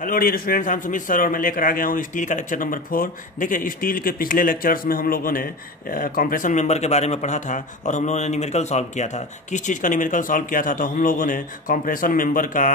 Hello dear students, I am Sumit sir और मैं लेकर आ गया हूँ स्टील का लेक्चर नंबर 4। देखिए, स्टील के पिछले लेक्चर्स में हम लोगों ने कंप्रेशन मेंबर के बारे में पढ़ा था और हम लोगों ने न्यूमेरिकल सॉल्व किया था। किस चीज़ का न्यूमेरिकल सॉल्व किया था? तो हम लोगों ने कंप्रेशन मेंबर का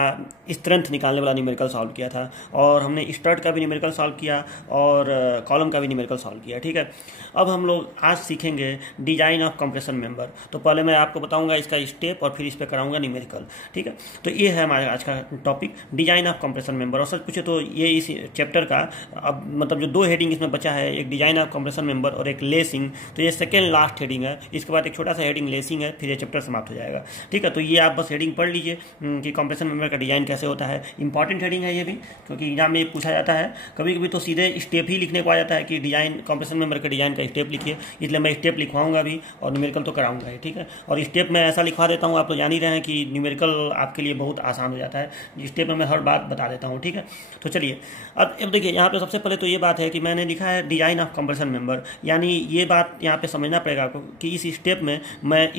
स्ट्रेंथ निकालने वाला न्यूमेरिकल सॉल्व किया था और हमने स्टड का भी न्यूमेरिकल सॉल्व किया और कॉलम का भी न्यूमेरिकल सॉल्व किया। ठीक है, अब हम लोग आज सीखेंगे डिजाइन ऑफ कंप्रेशन मेंबर। तो पहले मैं आपको बताऊँगा इसका स्टेप और फिर इस पर कराऊँगा न्यूमेरिकल। ठीक है, तो ये है हमारे आज का topic, design of compression member. सच पूछे तो ये इस चैप्टर का अब मतलब जो दो हेडिंग इसमें बचा है, एक डिजाइन ऑफ कंप्रेशन मेंबर और एक लेसिंग, तो ये सेकेंड लास्ट हेडिंग है। इसके बाद एक छोटा सा हेडिंग लेसिंग है, फिर ये चैप्टर समाप्त हो जाएगा। ठीक है, तो ये आप बस हेडिंग पढ़ लीजिए कि कंप्रेशन मेंबर का डिजाइन कैसे होता है। इंपॉर्टेंट हेडिंग है ये भी, क्योंकि एग्जाम में पूछा जाता है। कभी कभी तो सीधे स्टेप ही लिखने को आ जाता है कि डिजाइन कंप्रेशन मेंबर के डिजाइन का स्टेप लिखिए, इसलिए मैं स्टेप लिखवाऊंगा भी और न्यूमेरिकल तो कराऊंगा ही। ठीक है, और स्टेप में ऐसा लिखवा देता हूँ, आप तो जान ही रहे हैं कि न्यूमेरिकल आपके लिए बहुत आसान हो जाता है। स्टेप में मैं हर बात बता देता हूँ। ठीक है, तो चलिए अब देखिए, यहाँ पे सबसे पहले तो ये बात है कि मैंने लिखा है डिजाइन ऑफ कंप्रेशन मेंबर, यानी ये बात यहाँ पे समझना पड़ेगा आपको कि इस स्टेप में मैं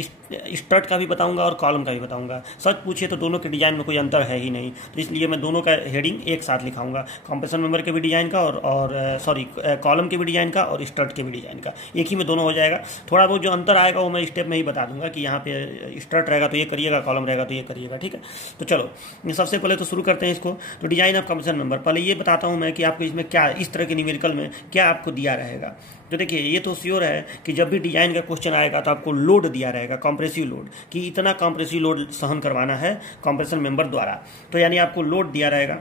स्ट्रट का भी बताऊंगा और कॉलम का भी बताऊंगा। सच पूछिए तो दोनों के डिजाइन में कोई अंतर है ही नहीं, तो इसलिए मैं दोनों का हेडिंग एक साथ लिखाऊंगा, कंप्रेशन मेंबर के भी डिजाइन का और कॉलम के भी डिजाइन का और स्ट्रट के भी डिजाइन का, एक ही में दोनों हो जाएगा। थोड़ा बहुत जो अंतर आएगा वो मैं स्टेप में ही बता दूंगा कि यहाँ पे स्ट्रट रहेगा तो ये करिएगा, कॉलम रहेगा तो ये करिएगा। ठीक है, तो चलो सबसे पहले तो शुरू करते हैं इसको। तो डिजाइन ऑफ कंप्रेशन मेंबर, पहले ये बताता हूँ मैं कि आपको इसमें क्या, इस तरह के न्यूमेरिकल में क्या आपको दिया रहेगा। तो देखिए, ये तो श्योर है कि जब भी डिजाइन का क्वेश्चन आएगा तो आपको लोड दिया रहेगा, कंप्रेसिव लोड, कि इतना कंप्रेसिव लोड सहन करवाना है कंप्रेशन मेंबर द्वारा। तो यानी आपको लोड दिया रहेगा।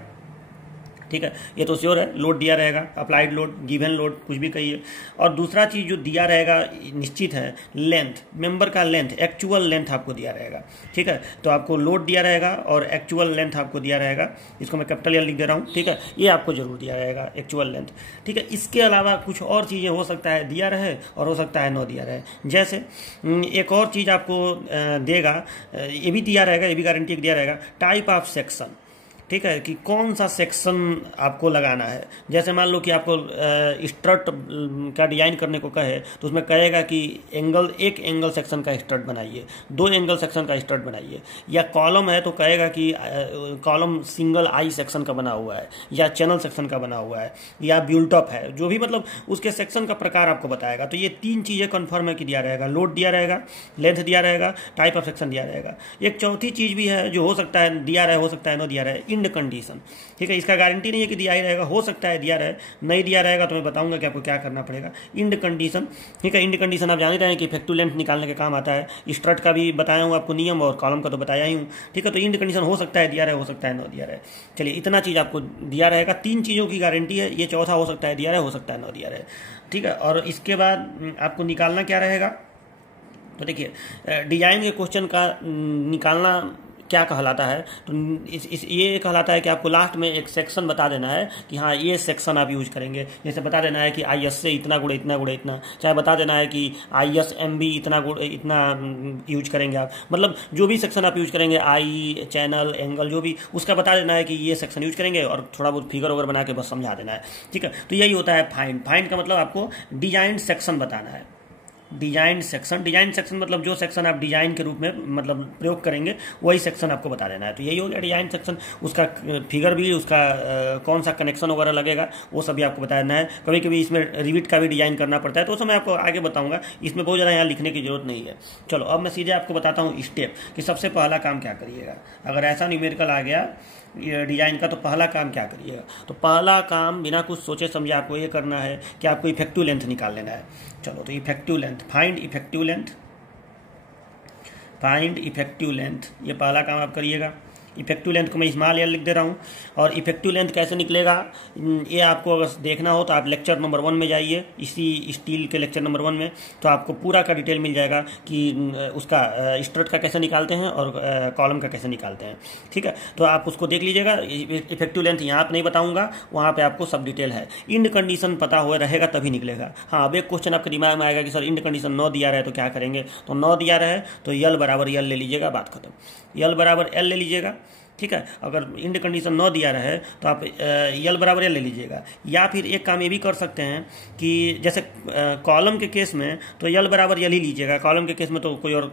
ठीक है, ये तो श्योर है, लोड दिया रहेगा, अप्लाइड लोड, गिवन लोड, कुछ भी कहिए। और दूसरा चीज जो दिया रहेगा निश्चित है, लेंथ, मेंबर का लेंथ, एक्चुअल लेंथ आपको दिया रहेगा। ठीक है, तो आपको लोड दिया रहेगा और एक्चुअल लेंथ आपको दिया रहेगा। इसको मैं कैपिटल एल लिख दे रहा हूँ। ठीक है, ये आपको जरूर दिया रहेगा, एक्चुअल लेंथ। ठीक है, इसके अलावा कुछ और चीजें हो सकता है दिया रहे और हो सकता है न दिया रहे। जैसे एक और चीज आपको देगा, ये भी दिया रहेगा, ये भी गारंटी दिया रहेगा, टाइप ऑफ सेक्शन। ठीक है, कि कौन सा सेक्शन आपको लगाना है। जैसे मान लो कि आपको स्ट्रट का डिजाइन करने को कहे तो उसमें कहेगा कि एक एंगल सेक्शन का स्ट्रट बनाइए, 2 एंगल सेक्शन का स्ट्रट बनाइए। या कॉलम है तो कहेगा कि कॉलम सिंगल आई सेक्शन का बना हुआ है या चैनल सेक्शन का बना हुआ है या ब्यूल्टअप है, जो भी मतलब उसके सेक्शन का प्रकार आपको बताएगा। तो ये 3 चीजें कन्फर्म है कि दिया रहेगा, लोड दिया रहेगा, लेंथ दिया रहेगा, टाइप ऑफ सेक्शन दिया रहेगा। एक चौथी चीज भी है जो हो सकता है दिया रहे, हो सकता है न दिया रहे, इंड कंडीशन। ठीक है, इसका गारंटी नहीं है कि दिया ही रहेगा, हो सकता है दिया रहे, नहीं दिया रहेगा तो मैं बताऊंगा कि आपको क्या करना पड़ेगा। इंड कंडीशन, ठीक है, इंड कंडीशन आप जान रहे हैं कि इफेक्टिव लेंथ निकालने के काम आता है। स्ट्रट का भी बताया हूं आपको नियम और कॉलम का तो बताया ही हूं। ठीक है, तो इंड कंडीशन हो सकता है दिया रहे, हो सकता है न दिया रहे। चलिए, इतना चीज आपको दिया रहेगा, 3 चीजों की गारंटी है, ये चौथा हो सकता है दिया रहे, हो सकता है न दिया रहे। ठीक है, और इसके बाद आपको निकालना क्या रहेगा? तो देखिए, डिजाइन के क्वेश्चन का निकालना क्या कहलाता है, तो ये कहलाता है कि आपको लास्ट में एक सेक्शन बता देना है कि हाँ ये सेक्शन आप यूज करेंगे। जैसे बता देना है कि IS से इतना गुणे इतना गुणे इतना, चाहे बता देना है कि IS MB इतना गुणे इतना यूज करेंगे आप, मतलब जो भी सेक्शन आप यूज करेंगे, आई, चैनल, एंगल, जो भी, उसका बता देना है कि ये सेक्शन यूज करेंगे और थोड़ा बहुत फिगर वगैरह बना के बस समझा देना है। ठीक है, तो यही होता है फाइंड। फाइंड का मतलब आपको डिजाइन सेक्शन बताना है। डिजाइन सेक्शन मतलब जो सेक्शन आप डिजाइन के रूप में मतलब प्रयोग करेंगे वही सेक्शन आपको बता देना है। तो यही हो गया डिजाइन सेक्शन। उसका फिगर भी, उसका कौन सा कनेक्शन वगैरह लगेगा वो सभी आपको बता देना है। कभी कभी इसमें रिविट का भी डिजाइन करना पड़ता है, तो उसे मैं आपको आगे बताऊंगा, इसमें बहुत ज़्यादा यहाँ लिखने की जरूरत नहीं है। चलो, अब मैं सीधे आपको बताता हूँ स्टेप कि सबसे पहला काम क्या करिएगा। अगर ऐसा न्यूमेरिकल आ गया डिजाइन का तो पहला काम क्या करिएगा? तो पहला काम बिना कुछ सोचे समझे आपको ये करना है कि आपको इफेक्टिव लेंथ निकाल लेना है। चलो, तो effective length, find effective length, find effective length, ये पहला काम आप करिएगा। इफेक्टिव लेंथ को मैं स्मॉल एल लिख दे रहा हूँ। और इफेक्टिव लेंथ कैसे निकलेगा ये आपको अगर देखना हो तो आप लेक्चर नंबर 1 में जाइए, इसी स्टील के लेक्चर नंबर 1 में, तो आपको पूरा का डिटेल मिल जाएगा कि उसका स्ट्रट का कैसे निकालते हैं और कॉलम का कैसे निकालते हैं। ठीक है, तो आप उसको देख लीजिएगा। इफेक्टिव लेंथ यहाँ पर नहीं बताऊंगा, वहाँ पर आपको सब डिटेल है। इंड कंडीशन पता हुआ रहेगा तभी निकलेगा। हाँ, अब एक क्वेश्चन आपके दिमाग में आएगा कि सर इंड कंडीशन 9 दिया रहे तो क्या करेंगे? तो 9 दिया रहे तो यल बराबर यल ले लीजिएगा, बात खत्म। यल बराबर एल ले लीजिएगा। ठीक है। अगर इंड कंडीशन न दिया रहे तो आप यल बराबर यल ले लीजिएगा। या फिर एक काम ये भी कर सकते हैं कि जैसे कॉलम के केस में तो यल बराबर यल ही लीजिएगा, कॉलम के केस में तो कोई और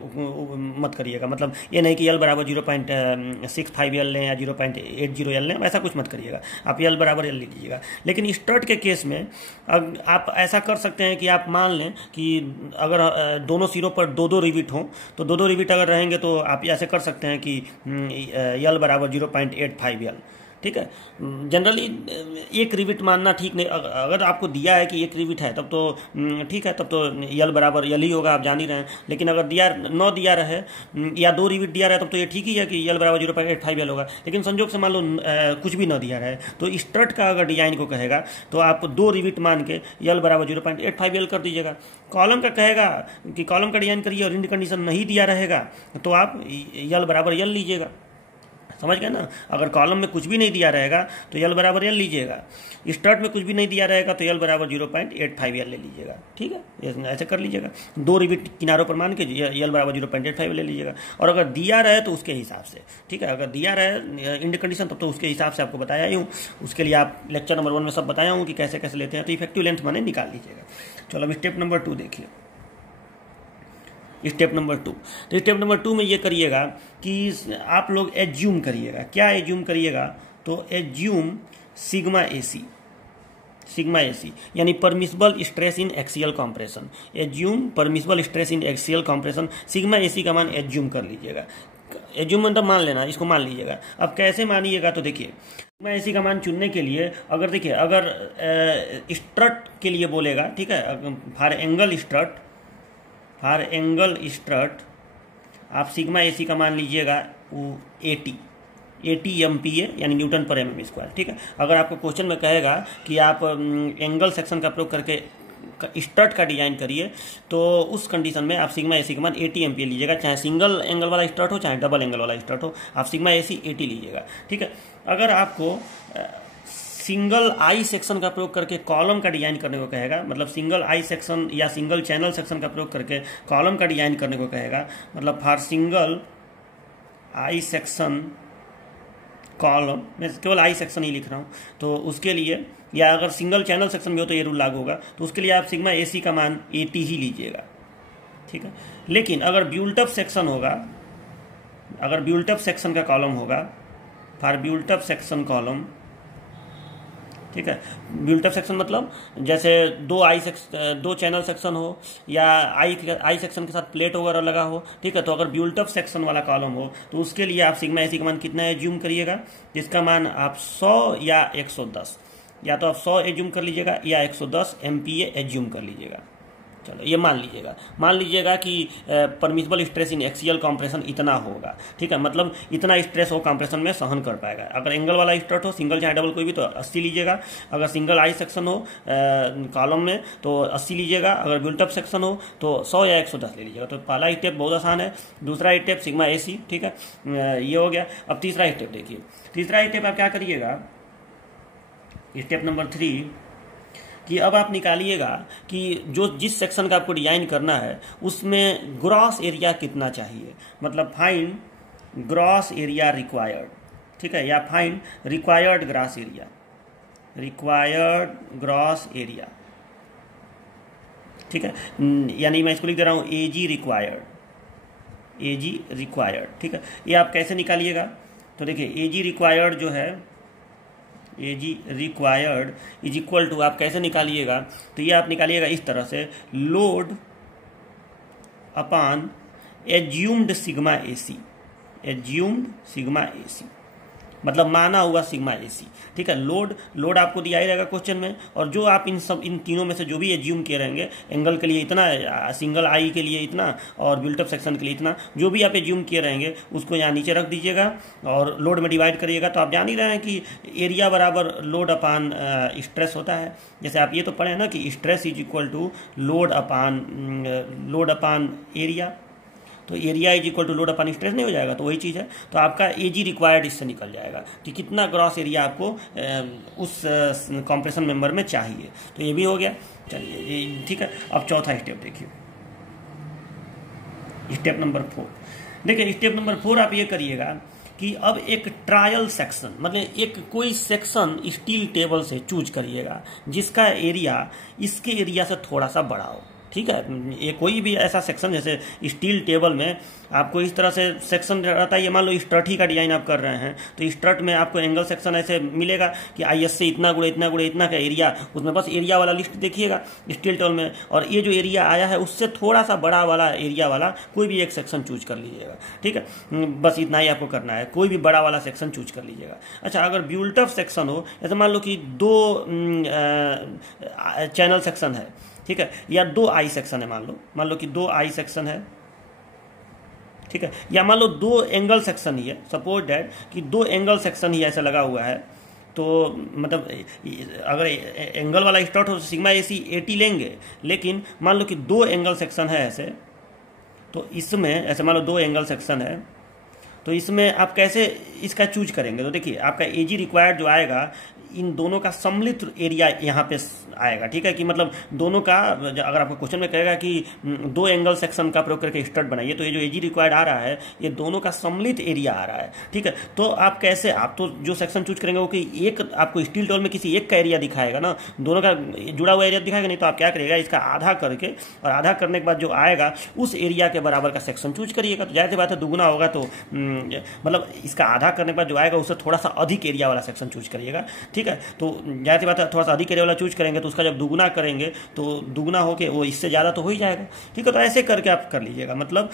मत करिएगा। मतलब ये नहीं कि यल बराबर 0.65 यल लें या 0.80 यल लें, ऐसा कुछ मत करिएगा, आप यल बराबर यल ले लीजिएगा। लेकिन स्टर्ट के केस में अब आप ऐसा कर सकते हैं कि आप मान लें कि अगर दोनों सिरों पर दो दो रिविट हों, तो दो दो रिविट अगर रहेंगे तो आप ऐसे कर सकते हैं कि यल बराबर 0.85 यल, ठीक है। जनरली एक रिविट मानना ठीक नहीं, अगर आपको दिया है कि एक रिविट है तब तो ठीक है, तब तो यल बराबर यल ही होगा, आप जान ही रहे हैं। लेकिन अगर न दिया रहे या दो रिविट दिया रहे तब तो ये ठीक ही है कि यल बराबर 0.85 यल होगा। लेकिन संजोग से मान लो कुछ भी न दिया रहे तो स्ट्रट का अगर डिजाइन को कहेगा तो आप दो रिविट मान के यल बराबर 0.85 यल कर दीजिएगा। कॉलम का कहेगा कि कॉलम का डिजाइन करिए और इंड कंडीशन नहीं दिया रहेगा तो आप यल बराबर यल लीजिएगा, समझ गए ना। अगर कॉलम में कुछ भी नहीं दिया रहेगा तो यल बराबर यल लीजिएगा, स्टर्ट में कुछ भी नहीं दिया रहेगा तो यल बराबर 0.85 यल ले लीजिएगा, ठीक है। ऐसे कर लीजिएगा, दो रिविट किनारों पर मान के यल बराबर 0.85 ले लीजिएगा। और अगर दिया रहे तो उसके हिसाब से, ठीक है। अगर दिया रहे इंड कंडीशन तब तो उसके हिसाब से आपको बताया ही हूँ, उसके लिए आप लेक्चर नंबर 1 में सब बताया हूँ कि कैसे कैसे लेते हैं। तो इफेक्टिव लेंथ माने निकाल लीजिएगा। चलो अब स्टेप नंबर 2 देखिए। स्टेप नंबर 2, तो स्टेप नंबर 2 में ये करिएगा कि आप लोग एज्यूम करिएगा। क्या एज्यूम करिएगा? तो assume sigma AC, sigma AC यानी permissible stress in axial compression. Assume permissible stress in axial compression, sigma AC का मान एज्यूम कर लीजिएगा। एज्यूम मतलब मान लेना, इसको मान लीजिएगा। अब कैसे मानिएगा? तो देखिए सिग्मा एसी का मान चुनने के लिए अगर देखिए, अगर स्ट्रट के लिए बोलेगा, ठीक है, for angle strut, for angle strut आप सिग्मा एसी का मान लीजिएगा 80 MPa यानी न्यूटन पर mm स्क्वायर, ठीक है। अगर आपको क्वेश्चन में कहेगा कि आप एंगल सेक्शन का प्रयोग करके स्ट्रट का डिजाइन करिए तो उस कंडीशन में आप सिग्मा एसी का मान 80 MPa लीजिएगा। चाहे सिंगल एंगल वाला स्ट्रट हो चाहे डबल एंगल वाला स्ट्रट हो, आप सिग्मा एसी 80 लीजिएगा, ठीक है। अगर आपको सिंगल आई सेक्शन का प्रयोग करके कॉलम का डिजाइन करने को कहेगा, मतलब सिंगल आई सेक्शन या सिंगल चैनल सेक्शन का प्रयोग करके कॉलम का डिजाइन करने को कहेगा, मतलब for single I section column, मैं केवल आई सेक्शन ही लिख रहा हूँ, तो उसके लिए, या अगर सिंगल चैनल सेक्शन में हो तो ये रूल लागू होगा, तो उसके लिए आप सिग्मा एसी का मान 80 ही लीजिएगा, ठीक है। लेकिन अगर ब्यूल्ट अप सेक्शन होगा, अगर ब्यूल्ट अप सेक्शन का कॉलम होगा, for built up section column, ठीक है। ब्यूल्ट अप सेक्शन मतलब जैसे दो चैनल सेक्शन हो या आई सेक्शन के साथ प्लेट वगैरह लगा हो, ठीक है। तो अगर ब्यूल्ट अप सेक्शन वाला कॉलम हो तो उसके लिए आप सिग्मा एसी का मान कितना एज्यूम करिएगा? जिसका मान आप 100 या 110, या तो आप 100 एज्यूम कर लीजिएगा या 110 MPa एज्यूम कर लीजिएगा। चलो ये मान लीजिएगा कि permissible stress in axial compression इतना होगा, ठीक है। मतलब इतना स्ट्रेस वो कॉम्प्रेशन में सहन कर पाएगा। अगर एंगल वाला स्ट्रट हो, सिंगल चाहे डबल कोई भी, तो 80 लीजिएगा। अगर सिंगल आई सेक्शन हो कॉलम में तो 80 लीजिएगा। अगर बिल्ट अप सेक्शन हो तो 100 या 110 ले लीजिएगा। तो पहला स्टेप बहुत आसान है। दूसरा स्टेप सिग्मा एसी, ठीक है, ये हो गया। अब तीसरा स्टेप देखिए। तीसरा स्टेप आप क्या करिएगा? स्टेप नंबर 3 कि अब आप निकालिएगा कि जिस सेक्शन का आपको डिजाइन करना है उसमें ग्रॉस एरिया कितना चाहिए, मतलब फाइंड ग्रॉस एरिया रिक्वायर्ड, ठीक है, या find required gross area, required gross area, ठीक है। यानी मैं इसको लिख दे रहा हूं एजी रिक्वायर्ड, ठीक है। ये आप कैसे निकालिएगा? तो देखिए एजी रिक्वायर्ड जो है, एजी रिक्वायर्ड इज इक्वल टू, आप कैसे निकालिएगा? तो ये आप निकालिएगा इस तरह से, load upon assumed sigma AC, assumed sigma AC मतलब माना हुआ सिग्मा एसी, ठीक है। लोड आपको दिया ही रहेगा क्वेश्चन में, और जो आप इन तीनों में से जो भी एज्यूम किए रहेंगे, एंगल के लिए इतना, सिंगल आई के लिए इतना और बिल्ट अप सेक्शन के लिए इतना, जो भी आप एज्यूम किए रहेंगे उसको यहाँ नीचे रख दीजिएगा और लोड में डिवाइड करिएगा। तो आप जान ही रहे हैं कि एरिया बराबर लोड अपान स्ट्रेस होता है। जैसे आप ये तो पढ़े हैं ना कि stress is equal to load upon area, तो area is equal to load upon stress नहीं हो जाएगा? तो वही चीज़ है। तो आपका एजी रिक्वायर्ड इससे निकल जाएगा कि कितना ग्रॉस एरिया आपको उस कॉम्प्रेशन मेंबर में चाहिए। तो ये भी हो गया। चलिए ठीक है। अब चौथा स्टेप देखिए, स्टेप नंबर 4। देखिए स्टेप नंबर 4 आप ये करिएगा कि अब एक ट्रायल सेक्शन, मतलब एक कोई सेक्शन स्टील टेबल से चूज करिएगा जिसका एरिया इसके एरिया से थोड़ा सा बड़ा हो। ठीक है, ये कोई भी ऐसा सेक्शन, जैसे स्टील टेबल में आपको इस तरह से सेक्शन रहता है, ये मान लो स्ट्रट ही का डिजाइन आप कर रहे हैं, तो स्ट्रट में आपको एंगल सेक्शन ऐसे मिलेगा कि IS से इतना गुणे इतना गुणे इतना का एरिया, उसमें बस एरिया वाला लिस्ट देखिएगा स्टील टेबल में, और ये जो एरिया आया है उससे थोड़ा सा बड़ा वाला एरिया वाला कोई भी एक सेक्शन चूज कर लीजिएगा। ठीक है, बस इतना ही आपको करना है, कोई भी बड़ा वाला सेक्शन चूज कर लीजिएगा। अच्छा, अगर बिल्ट अप सेक्शन हो, जैसे मान लो कि 2 चैनल सेक्शन है, ठीक है, या 2 आई सेक्शन है, मान लो कि 2 आई सेक्शन है, ठीक है, या मान लो 2 एंगल सेक्शन ही है, सपोज दैट कि 2 एंगल सेक्शन ही ऐसा लगा हुआ है, तो मतलब अगर एंगल वाला स्टार्ट हो तो सिग्मा AC 80 लेंगे, लेकिन मान लो कि 2 एंगल सेक्शन है ऐसे, तो इसमें ऐसे मान लो 2 एंगल सेक्शन है, तो इसमें आप कैसे इसका चूज करेंगे? तो देखिए, आपका AG रिक्वायर्ड जो आएगा, इन दोनों का सम्मिलित एरिया यहाँ पे आएगा। ठीक है, कि मतलब दोनों का, अगर आपको क्वेश्चन में कहेगा कि 2 एंगल सेक्शन का प्रयोग करके स्टड बनाइए, तो ये जो AG रिक्वायर्ड आ रहा है, ये दोनों का सम्मिलित एरिया आ रहा है। ठीक है, तो आप कैसे, आप तो जो सेक्शन चूज करेंगे वो कि एक आपको स्टील टेबल में किसी एक का एरिया दिखाएगा ना, दोनों का जुड़ा हुआ एरिया दिखाएगा नहीं, तो आप क्या करिएगा, इसका आधा करके, और आधा करने के बाद जो आएगा उस एरिया के बराबर का सेक्शन चूज करिएगा। तो जाहिर सी बात है, दुगुना होगा तो मतलब इसका आधा करने के बाद जो आएगा उससे थोड़ा सा अधिक एरिया वाला सेक्शन चूज करिएगा। ठीक है, तो जाहिर सी बात है, थोड़ा सा अधिक एरिया वाला चूज करेंगे तो उसका जब दुगुना करेंगे तो दुगुना होके वो इससे ज़्यादा तो हो ही जाएगा। ठीक है, तो ऐसे करके आप कर लीजिएगा। मतलब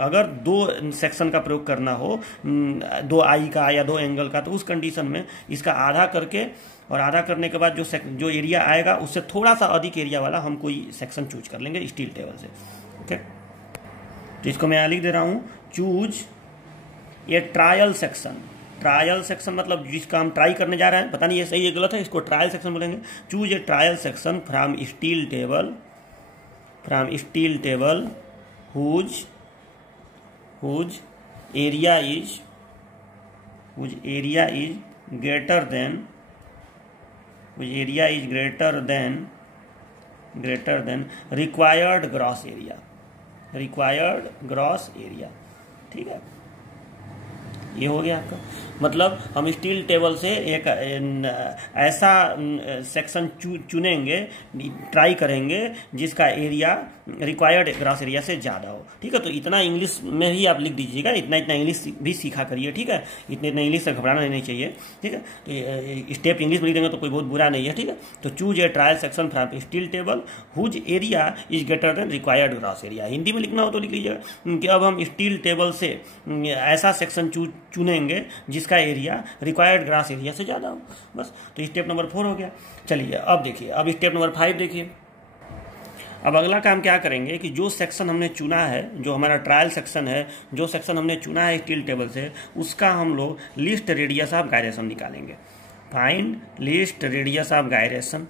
अगर 2 सेक्शन का प्रयोग करना हो, 2 आई का या 2 एंगल का, तो उस कंडीशन में इसका आधा करके, और आधा करने के बाद जो एरिया आएगा उससे थोड़ा सा अधिक एरिया वाला हम कोई सेक्शन चूज कर लेंगे स्टील टेबल से। ओके, तो इसको मैं यहाँ लिख दे रहा हूँ, चूज ये ट्रायल सेक्शन। ट्रायल सेक्शन मतलब जिसका हम ट्राई करने जा रहे हैं, पता नहीं ये सही है गलत है, इसको ट्रायल सेक्शन बोलेंगे। Choose a trial section from steel table whose area is greater than required gross area. ठीक है, ये हो गया आपका। मतलब हम स्टील टेबल से एक ऐसा सेक्शन चुनेंगे, ट्राई करेंगे जिसका एरिया रिक्वायर्ड ग्रॉस एरिया से ज़्यादा हो। ठीक है, तो इतना इंग्लिश में ही आप लिख दीजिएगा, इतना इंग्लिश भी सीखा करिए। ठीक है, इतना इंग्लिश से घबराना नहीं चाहिए। ठीक है, तो स्टेप इंग्लिश में लिख देंगे तो कोई बहुत बुरा नहीं है। ठीक है, तो choose a trial section from steel table whose area is greater than required gross area. Hindi में लिखना हो तो लिख लीजिएगा कि अब हम स्टील टेबल से ऐसा सेक्शन चुनेंगे जिसका एरिया रिक्वायर्ड ग्रास एरिया से ज़्यादा हो। बस, तो स्टेप नंबर 4 हो गया। चलिए अब देखिए, अब स्टेप नंबर 5 देखिए। अब अगला काम क्या करेंगे कि जो सेक्शन हमने चुना है, जो हमारा ट्रायल सेक्शन है, जो सेक्शन हमने चुना है स्टील टेबल से, उसका हम लोग लिस्ट रेडियस ऑफ गायरेशन निकालेंगे। Find list radius of gyration,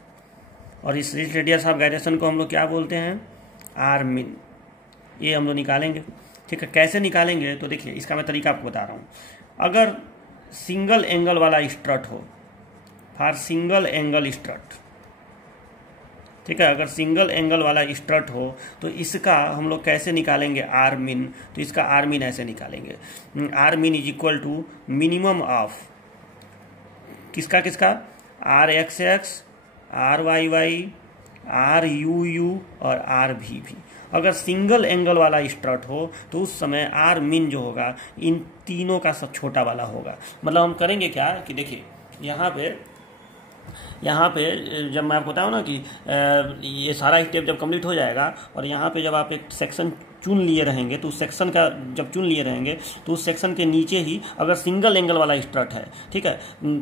और इस लिस्ट रेडियस ऑफ गायरेशन को हम लोग क्या बोलते हैं? आर मिन। ये हम लोग निकालेंगे। ठीक है, कैसे निकालेंगे? तो देखिए, इसका मैं तरीका आपको बता रहा हूँ। अगर सिंगल एंगल वाला स्ट्रट हो, फॉर सिंगल एंगल स्ट्रट, ठीक है, अगर सिंगल एंगल वाला स्ट्रट हो तो इसका हम लोग कैसे निकालेंगे? आर मिन। तो इसका आर मिन ऐसे निकालेंगे, R min is equal to minimum of किसका R X X, R Y Y, R U U और आर भी। अगर सिंगल एंगल वाला स्ट्रट हो तो उस समय आर मिन जो होगा इन तीनों का सब छोटा वाला होगा। मतलब हम करेंगे क्या कि देखिए, यहाँ पे जब मैं आपको बताऊँ ना कि ये सारा स्टेप जब कंप्लीट हो जाएगा, और यहाँ पे जब आप एक सेक्शन चुन लिए रहेंगे, तो उस सेक्शन का जब चुन लिए रहेंगे तो उस सेक्शन के नीचे ही अगर सिंगल एंगल वाला स्ट्रट है, ठीक है,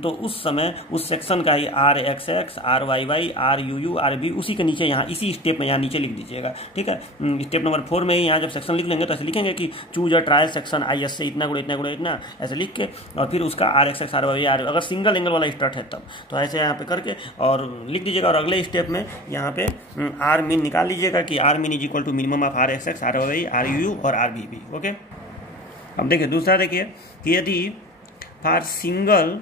तो उस समय उस सेक्शन का ही R X X, R Y Y, R U U, R B, उसी के नीचे यहाँ इसी स्टेप में यहाँ नीचे लिख दीजिएगा। ठीक है, स्टेप नंबर 4 में ही यहाँ जब सेक्शन लिख लेंगे तो ऐसे लिखेंगे कि choose a trial section IS से इतना गुणे इतना गुणे इतना, ऐसे लिख के, और फिर उसका R X X, R Y, R, अगर सिंगल एंगल वाला स्ट्रट है तब तो ऐसे यहाँ पे करके और लिख दीजिएगा। और अगले स्टेप में यहाँ पे आर मिन निकाल लीजिएगा कि R min is equal to minimum of R X X, R Y, R U और आर बी। ओके, अब देखिए दूसरा, देखिए कि यदि फॉर सिंगल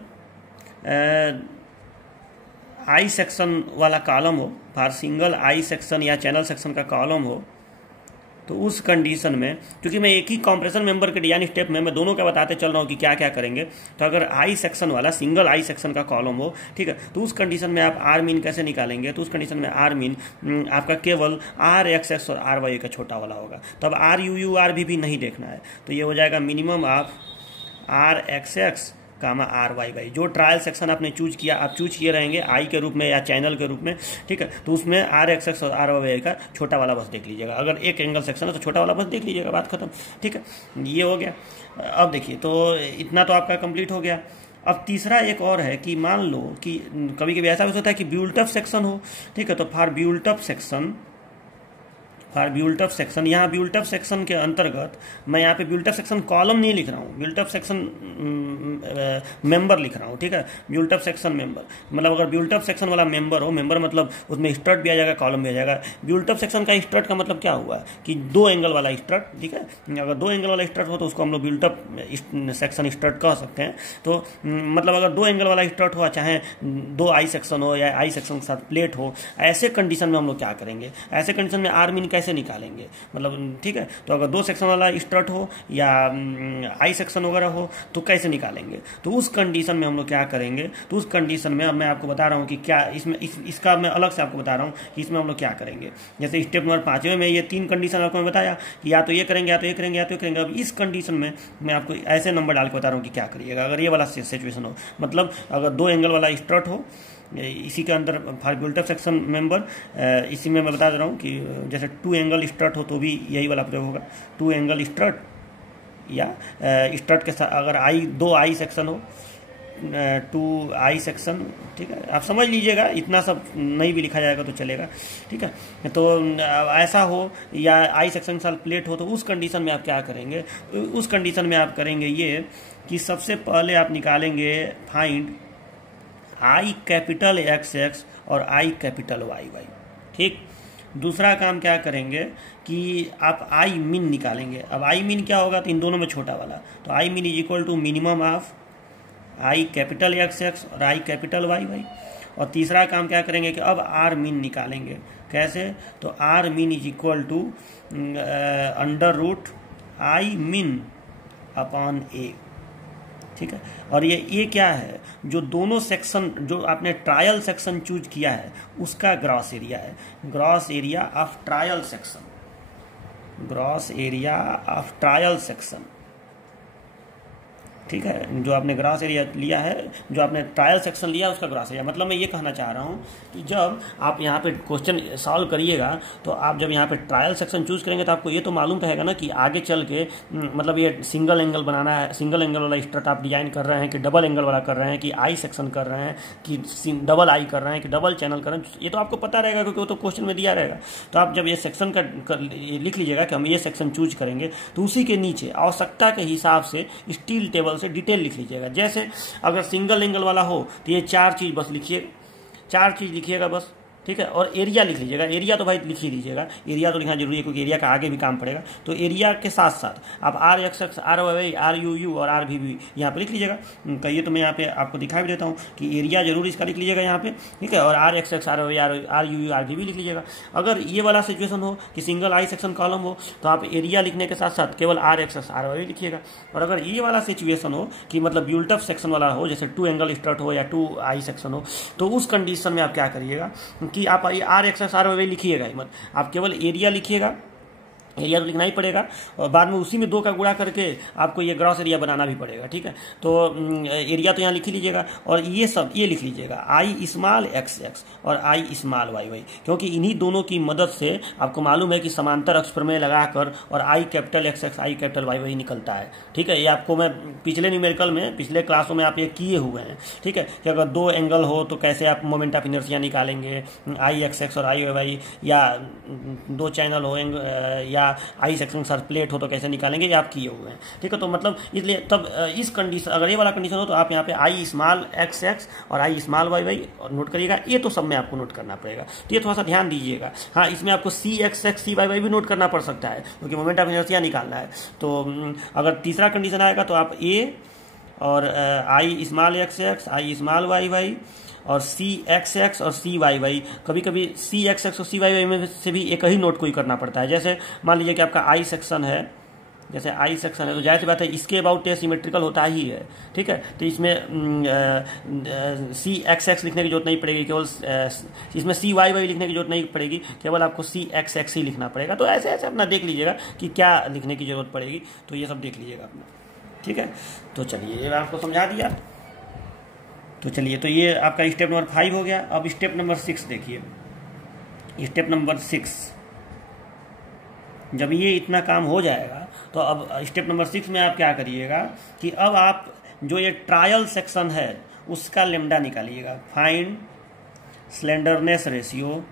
आई सेक्शन वाला कॉलम हो, फॉर सिंगल आई सेक्शन या चैनल सेक्शन का कॉलम हो, तो उस कंडीशन में, क्योंकि मैं एक ही कॉम्प्रेशन मेंबर के डिजाइन स्टेप में मैं दोनों का बताते चल रहा हूँ कि क्या क्या करेंगे, तो अगर आई सेक्शन वाला सिंगल आई सेक्शन का कॉलम हो, ठीक है, तो उस कंडीशन में आप आर मीन कैसे निकालेंगे, तो उस कंडीशन में आर मीन आपका केवल आर एक्स एक्स और आर वाई का छोटा वाला होगा। तब आर यू यू आर भी नहीं देखना है, तो ये हो जाएगा minimum of R X X comma R Y Y. जो ट्रायल सेक्शन आपने चूज किया, आप चूज किए रहेंगे आई के रूप में या चैनल के रूप में, ठीक है, तो उसमें आर एक्स एक्स और आर वाई वाई का छोटा वाला बस देख लीजिएगा। अगर एक एंगल सेक्शन है तो छोटा वाला बस देख लीजिएगा, बात खत्म, ठीक है, ये हो गया। अब देखिए, तो इतना तो आपका कंप्लीट हो गया। अब तीसरा एक और है कि मान लो कि कभी कभी ऐसा भी होता है कि ब्यूल्टअप सेक्शन हो, ठीक है, तो फॉर ब्यूल्टअप सेक्शन, यहाँ ब्यूल्टअप सेक्शन के अंतर्गत मैं यहाँ पे ब्यूल्टअप सेक्शन कॉलम नहीं लिख रहा हूँ, ब्यूल्टअप सेक्शन मेंबर लिख रहा हूँ, ठीक है, ब्यूल्टअप सेक्शन मेंबर, मतलब अगर ब्यूल्टअप सेक्शन वाला मेंबर हो, मेंबर मतलब उसमें स्ट्रट भी आ जाएगा, कॉलम भी आ जाएगा। ब्यूल्टअप सेक्शन का स्ट्रट का मतलब क्या हुआ कि 2 एंगल वाला स्ट्रट, ठीक है, अगर 2 एंगल वाला स्ट्रट हो तो उसको हम लोग ब्यूल्टअप सेक्शन स्ट्रट कह सकते हैं। तो मतलब अगर 2 एंगल वाला स्ट्रट हो, चाहे 2 आई सेक्शन हो या आई सेक्शन के साथ प्लेट हो, ऐसे कंडीशन में हम लोग क्या करेंगे, ऐसे कंडीशन में आर मीन कैसे निकालेंगे, मतलब ठीक है, तो अगर 2 सेक्शन वाला स्ट्रट हो या आई सेक्शन वगैरह हो तो कैसे निकालेंगे, तो उस कंडीशन में हम लोग क्या करेंगे, तो उस कंडीशन में अब मैं आपको बता रहा हूँ कि क्या इसमें इसका मैं अलग से आपको बता रहा हूँ कि इसमें हम लोग क्या करेंगे। जैसे स्टेप नंबर 5 में ये 3 कंडीशन आपको मैं बताया कि या तो ये करेंगे, या तो ये करेंगे, या तो ये करेंगे। अब इस कंडीशन में मैं आपको ऐसे नंबर डाल के बता रहा हूँ कि क्या करिएगा अगर ये वाला सिचुएशन हो, मतलब अगर 2 एंगल वाला स्ट्रट हो, इसी के अंदर फॉर ब्यूल्टअप सेक्शन मेंबर, इसी में मैं बता दे रहा हूँ कि जैसे 2 एंगल स्ट्रट हो तो भी यही वाला प्रयोग होगा, 2 एंगल स्ट्रट या स्ट्रट के साथ अगर 2 आई सेक्शन हो, 2 आई सेक्शन, ठीक है, आप समझ लीजिएगा, इतना सब नहीं भी लिखा जाएगा तो चलेगा, ठीक है। तो ऐसा हो या आई सेक्शन के साथ प्लेट हो, तो उस कंडीशन में आप क्या करेंगे, उस कंडीशन में आप करेंगे ये कि सबसे पहले आप निकालेंगे find I capital X X और आई कैपिटल वाई वाई, ठीक। दूसरा काम क्या करेंगे कि आप आई मीन निकालेंगे। अब आई मीन क्या होगा, तो इन दोनों में छोटा वाला, तो I min is equal to minimum of I capital X X और आई कैपिटल वाई वाई। और तीसरा काम क्या करेंगे कि अब आर मीन निकालेंगे। कैसे, तो R mean is equal to under root I mean upon A, ठीक है। और ये क्या है, जो दोनों सेक्शन जो आपने ट्रायल सेक्शन चूज किया है उसका ग्रॉस एरिया है, gross area of trial section, gross area of trial section, ठीक है। जो आपने ग्रॉस एरिया लिया है, जो आपने ट्रायल सेक्शन लिया उसका ग्रॉस एरिया, मतलब मैं ये कहना चाह रहा हूँ कि जब आप यहाँ पे क्वेश्चन सॉल्व करिएगा तो आप जब यहाँ पे ट्रायल सेक्शन चूज करेंगे तो आपको ये तो मालूम रहेगा ना कि आगे चल के मतलब ये सिंगल एंगल बनाना है, सिंगल एंगल वाला स्ट्रट आप डिजाइन कर रहे हैं कि डबल एंगल वाला कर रहे हैं, कि आई सेक्शन कर रहे हैं, कि डबल आई कर रहे हैं, कि डबल चैनल कर रहे हैं, ये तो आपको पता रहेगा क्योंकि वो तो क्वेश्चन में दिया रहेगा। तो आप जब ये सेक्शन का लिख लीजिएगा कि हम ये सेक्शन चूज करेंगे, तो उसी के नीचे आवश्यकता के हिसाब से स्टील टेबल से डिटेल लिख लीजिएगा। जैसे अगर सिंगल एंगल वाला हो तो ये 4 चीज बस लिखिए, 4 चीज लिखिएगा बस, ठीक है। और एरिया लिख लीजिएगा, एरिया तो भाई लिख ही लीजिएगा, एरिया तो लिखना जरूरी है क्योंकि एरिया का आगे भी काम पड़ेगा। तो एरिया के साथ साथ आप R X X, R Y, R U U और आर भी यहाँ पे लिख लीजिएगा। कहिए तो मैं यहाँ पे आपको दिखा भी देता हूँ कि एरिया जरूर इसका लिख लीजिएगा यहाँ पे, ठीक है। और R X X, R Y, R U U, R भी लिख लीजिएगा। अगर ये वाला सिचुएशन हो कि सिंगल आई सेक्शन कॉलम हो तो आप एरिया लिखने के साथ साथ केवल R X X, R Y लिखिएगा। और अगर ये वाला सिचुएशन हो कि मतलब ब्यूल्टअप सेक्शन वाला हो, जैसे 2 एंगल स्ट्रट हो या 2 आई सेक्शन हो, तो उस कंडीशन में आप क्या करिएगा कि आप आर एक्स आर वाई लिखिएगा ही मत, आप केवल एरिया लिखिएगा, एरिया तो लिखना ही पड़ेगा। और बाद में उसी में 2 का गुणा करके आपको ये ग्रॉस एरिया बनाना भी पड़ेगा, ठीक है। तो एरिया तो यहाँ लिख ही लीजिएगा और ये सब ये लिख लीजिएगा आई स्मॉल एक्स एक्स और आई स्मॉल वाई वाई, क्योंकि इन्हीं दोनों की मदद से आपको मालूम है कि समांतर अक्ष प्रमेय लगाकर और I capital X X, I capital Y Y निकलता है, ठीक है। ये आपको मैं पिछले न्यूमेरिकल में, पिछले क्लासों में आप ये किए हुए हैं, ठीक है, कि अगर 2 एंगल हो तो कैसे आप मोमेंट ऑफ इनर्शिया निकालेंगे, आई एक्स एक्स और आई वाई वाई, या 2 चैनल हो या आई सेक्शन सर प्लेट हो तो कैसे निकालेंगे, ये आप किए हुए हैं, ठीक है। तो मतलब इसलिए तब इस कंडीशन, अगर ये वाला कंडीशन हो तो आप यहाँ पे आई स्मॉल एक्स एक्स और I small Y Y note करिएगा। ये तो सब में आपको नोट करना पड़ेगा, तो ये थोड़ा सा ध्यान दीजिएगा। हाँ, इसमें आपको सी एक्स एक्स, सी वाई वाई भी नोट करना पड़ सकता है क्योंकि मोमेंट ऑफ इनर्शिया निकालना है। तो अगर तीसरा कंडीशन आएगा तो आप ए और I small X X, I small Y Y और CXX और CYY, कभी कभी CXX और CYY में से भी एक ही नोट कोई करना पड़ता है। जैसे मान लीजिए कि आपका I सेक्शन है, जैसे I सेक्शन है तो जाहिर सी बात है इसके अबाउट सिमेट्रिकल होता ही है, ठीक है। तो इसमें CXX लिखने की जरूरत नहीं पड़ेगी, केवल इसमें CYY लिखने की जरूरत नहीं पड़ेगी, केवल आपको CXX ही लिखना पड़ेगा। तो ऐसे ऐसे अपना देख लीजिएगा कि क्या लिखने की जरूरत पड़ेगी, तो ये सब देख लीजिएगा अपना, ठीक है। तो चलिए ये आपको समझा दिया। तो चलिए, तो ये आपका स्टेप नंबर 5 हो गया। अब स्टेप नंबर 6 देखिए। स्टेप नंबर 6, जब ये इतना काम हो जाएगा तो अब स्टेप नंबर 6 में आप क्या करिएगा कि अब आप जो ये ट्रायल सेक्शन है उसका लेमडा निकालिएगा। Find slenderness ratio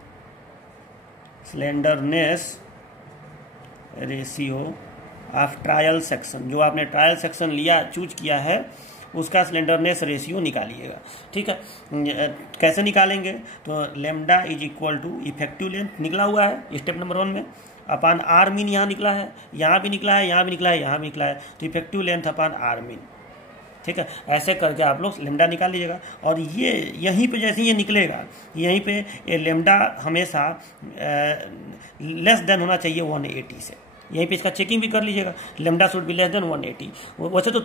of trial section. जो आपने ट्रायल सेक्शन लिया, चूज किया है, उसका स्लेंडरनेस रेशियो निकालिएगा, ठीक है। कैसे निकालेंगे? तो lambda is equal to effective length निकला हुआ है स्टेप नंबर 1 में, अपान आर मीन यहाँ निकला है, यहाँ भी निकला है, यहाँ भी निकला है, यहाँ भी निकला है, तो effective length upon r mean, ठीक है। ऐसे करके आप लोग लेमडा निकाल लीजिएगा। और ये यहीं पे जैसे ये निकलेगा, यहीं पे ये लेमडा हमेशा लेस देन होना चाहिए 180 से। यहीं पे इसका चेकिंग भी कर लीजिएगा, lambda should be less than 180। वैसे तो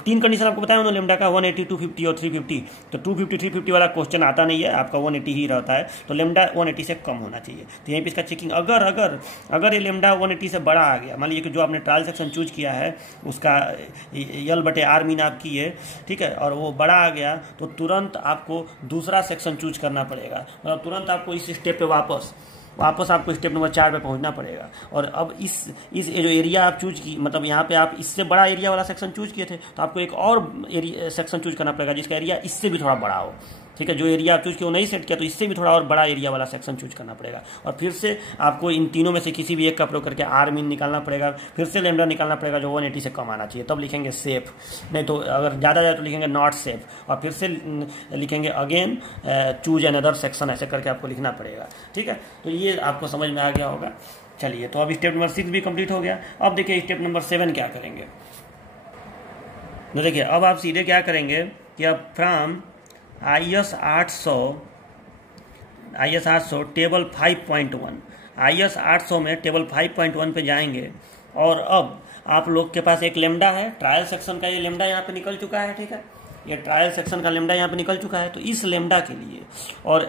3 कंडीशन आपको बताया उन्होंने लेमडा का, 180, 250 और 350। तो 250 350 वाला क्वेश्चन आता नहीं है, आपका 180 ही रहता है, तो लेमडा 180 से कम होना चाहिए। तो यहीं पे इसका चेकिंग, अगर ये लेमडा 180 से बड़ा आ गया, मान लीजिए कि जो आपने ट्रायल सेक्शन चूज किया है उसका L/R मीन आप किए, ठीक है, और वो बड़ा आ गया तो तुरंत आपको दूसरा सेक्शन चूज करना पड़ेगा। मतलब तुरंत आपको इस स्टेप पे वापस आपको स्टेप नंबर 4 पे पहुंचना पड़ेगा। और अब इस जो एरिया आप चूज की, मतलब यहाँ पे आप इससे बड़ा एरिया वाला सेक्शन चूज किए थे, तो आपको एक और एरिया सेक्शन चूज करना पड़ेगा जिसका एरिया इससे भी थोड़ा बड़ा हो, ठीक है। जो एरिया आप चूज किया वो नहीं सेट किया, तो इससे भी थोड़ा और बड़ा एरिया वाला सेक्शन चूज करना पड़ेगा। और फिर से आपको इन तीनों में से किसी भी एक का प्रयोग करके आर मीन निकालना पड़ेगा, फिर से लेमडा निकालना पड़ेगा जो 180 से कम आना चाहिए, तब लिखेंगे सेफ। नहीं तो अगर ज़्यादा जाए तो लिखेंगे नॉट सेफ, और फिर से लिखेंगे अगेन चूज अनदर सेक्शन, ऐसे करके आपको लिखना पड़ेगा, ठीक है। तो ये आपको समझ में आ गया होगा। चलिए, तो अब स्टेप नंबर 6 भी कंप्लीट हो गया। अब देखिए स्टेप नंबर 7 क्या करेंगे। तो देखिए अब आप सीधे क्या करेंगे कि अब फ्रॉम IS 800 टेबल 5.1, IS 800 में टेबल 5.1 पे जाएंगे। और अब आप लोग के पास एक लेमडा है, ट्रायल सेक्शन का ये लेमडा यहाँ पे निकल चुका है, ठीक है। ये ट्रायल सेक्शन का लेमडा यहाँ पे निकल चुका है। तो इस लेमडा के लिए और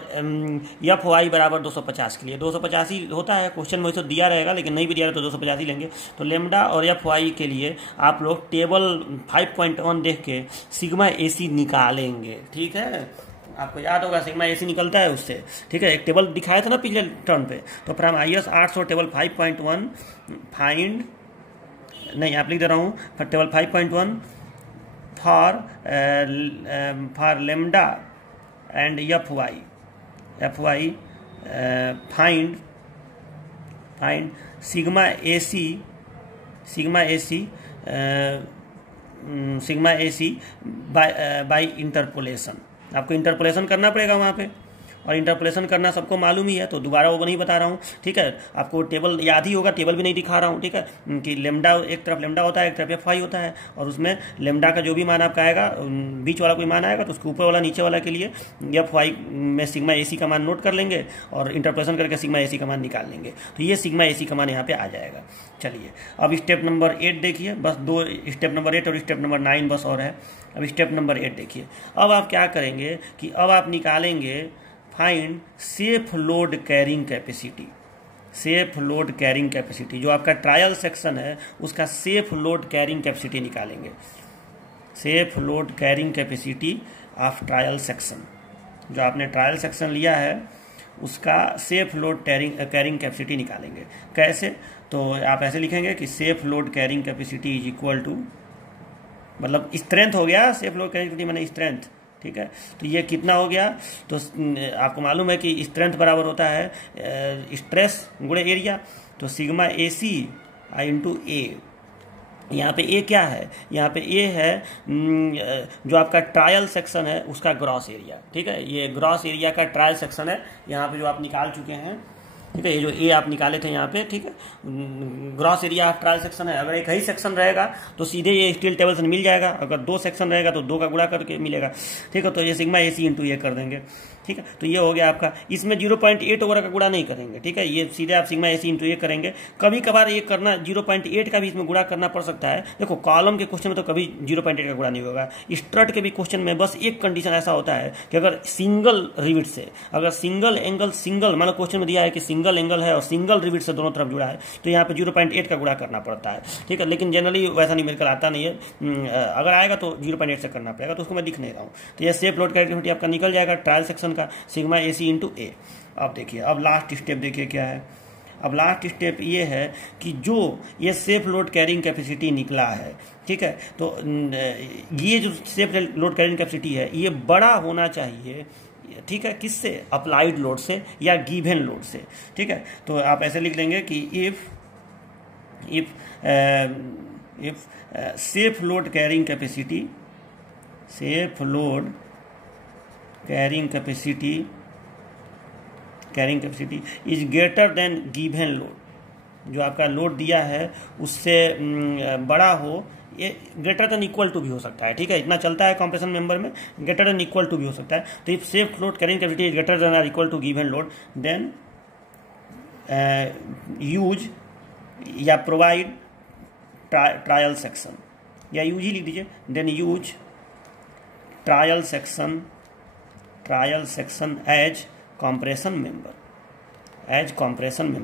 FY बराबर 250 के लिए 250 ही होता है, क्वेश्चन में वैसे दिया रहेगा, लेकिन नहीं भी दिया तो 250 ही लेंगे। तो लेमडा और FY के लिए आप लोग टेबल 5.1 देख के सिग्मा AC निकालेंगे, ठीक है। आपको याद होगा सिग्मा AC निकलता है उससे, ठीक है। एक टेबल दिखाया था ना पिछले टर्न पे। तो फ्रॉम IS 800 टेबल 5.1 फाइंड, नहीं आप लिख दे रहा हूँ, table 5.1 for lambda and FY find sigma AC by interpolation. आपको इंटरपोलेशन करना पड़ेगा वहाँ पे, और इंटरपोलेशन करना सबको मालूम ही है, तो दोबारा वो नहीं बता रहा हूँ, ठीक है। आपको टेबल याद ही होगा, टेबल भी नहीं दिखा रहा हूँ, ठीक है। कि लेमडा एक तरफ लेमडा होता है, एक तरफ FY होता है, और उसमें लेमडा का जो भी मान आपका आएगा, बीच वाला कोई मान आएगा तो उसके ऊपर वाला नीचे वाला के लिए FY में सिग्मा AC का मान नोट कर लेंगे और इंटरपोलेशन करके सिग्मा AC का मान निकाल लेंगे। तो ये सिग्मा AC का मान यहाँ पे आ जाएगा। चलिए अब स्टेप नंबर 8 देखिए, बस 2 स्टेप नंबर 8 और स्टेप नंबर 9 बस और है। अब स्टेप नंबर 8 देखिए। अब आप क्या करेंगे कि अब आप निकालेंगे find safe load carrying capacity. Safe load carrying capacity, जो आपका ट्रायल सेक्शन है उसका सेफ लोड कैरिंग कैपेसिटी निकालेंगे। Safe load carrying capacity of trial section, जो आपने ट्रायल सेक्शन लिया है उसका सेफ लोड कैरिंग कैपेसिटी निकालेंगे। कैसे? तो आप ऐसे लिखेंगे कि safe load carrying capacity is equal to, मतलब स्ट्रेंथ हो गया, सेफ लोड कैरिंग कैपेसिटी माने स्ट्रेंथ, ठीक है। तो ये कितना हो गया? तो आपको मालूम है कि स्ट्रेंथ बराबर होता है स्ट्रेस गुणे एरिया। तो सिग्मा AC इंटू A। यहाँ पे A क्या है? यहाँ पे A है जो आपका ट्रायल सेक्शन है उसका ग्रॉस एरिया, ठीक है। ये ग्रॉस एरिया का ट्रायल सेक्शन है यहाँ पे जो आप निकाल चुके हैं। ठीक है। ये जो ए आप निकाले थे यहाँ पे, ठीक है, gross area of trial section है। अगर एक ही सेक्शन रहेगा तो सीधे ये स्टील टेबल से मिल जाएगा, अगर 2 सेक्शन रहेगा तो 2 का गुणा करके मिलेगा, ठीक है। तो ये सिग्मा AC इंटू ये कर देंगे, ठीक है। तो ये हो गया आपका, इसमें 0.8 वगैरह का गुणा नहीं करेंगे, ठीक है। ये सीधे आप सिग्मा AC इंटू ये करेंगे। कभी कभार ये करना 0.8 का भी इसमें गुणा करना पड़ सकता है। देखो कॉलम के क्वेश्चन में तो कभी 0.8 का गुणा नहीं होगा। स्ट्रट के भी क्वेश्चन में बस एक कंडीशन ऐसा होता है कि अगर सिंगल रिविट से, अगर सिंगल एंगल, सिंगल मान लो क्वेश्चन में दिया है कि सिंगल एंगल है और सिंगल रिविट से दोनों तरफ जुड़ा है, तो यहाँ पे 0.8 का गुणा करना पड़ता है, ठीक है। लेकिन जनरली वैसा न्यूमेरिकल आता नहीं है। अगर आएगा तो 0.8 से करना पड़ेगा, तो उसको मैं लिख नहीं रहा हूँ। तो ये सेफ लोड कैरेक्टरिस्टिक आपका निकल जाएगा ट्रायल सेक्शन का, सिग्मा AC इंटू ए। अब देखिए, अब लास्ट स्टेप देखिए क्या है। अब लास्ट स्टेप ये है कि जो ये सेफ लोड कैरिंग कैपेसिटी निकला है, ठीक है, तो ये जो सेफ लोड कैरिंग कैपेसिटी है ये बड़ा होना चाहिए, ठीक है, किससे? अप्लाइड लोड से या गिवन लोड से, ठीक है। तो आप ऐसे लिख लेंगे कि if safe load carrying capacity, safe load carrying capacity is greater then given load, जो आपका लोड दिया है उससे बड़ा हो, ये ग्रेटर देन इक्वल टू भी हो सकता है, ठीक है। इतना चलता है कॉम्प्रेशन मेंबर में, ग्रेटर देन इक्वल टू भी हो सकता है। तो if safe load carrying capacity is greater than और equal to given load, then use या प्रोवाइड ट्रायल सेक्शन, या यूज ही लिख दीजिए, then use trial section as compression member,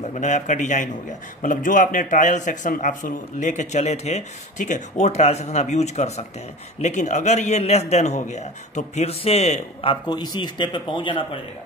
मतलब आपका डिजाइन हो गया। मतलब जो आपने ट्रायल सेक्शन आप शुरू लेके चले थे, ठीक है, वो ट्रायल सेक्शन आप यूज कर सकते हैं। लेकिन अगर ये लेस देन हो गया तो फिर से आपको इसी स्टेप पे पहुंच जाना पड़ेगा,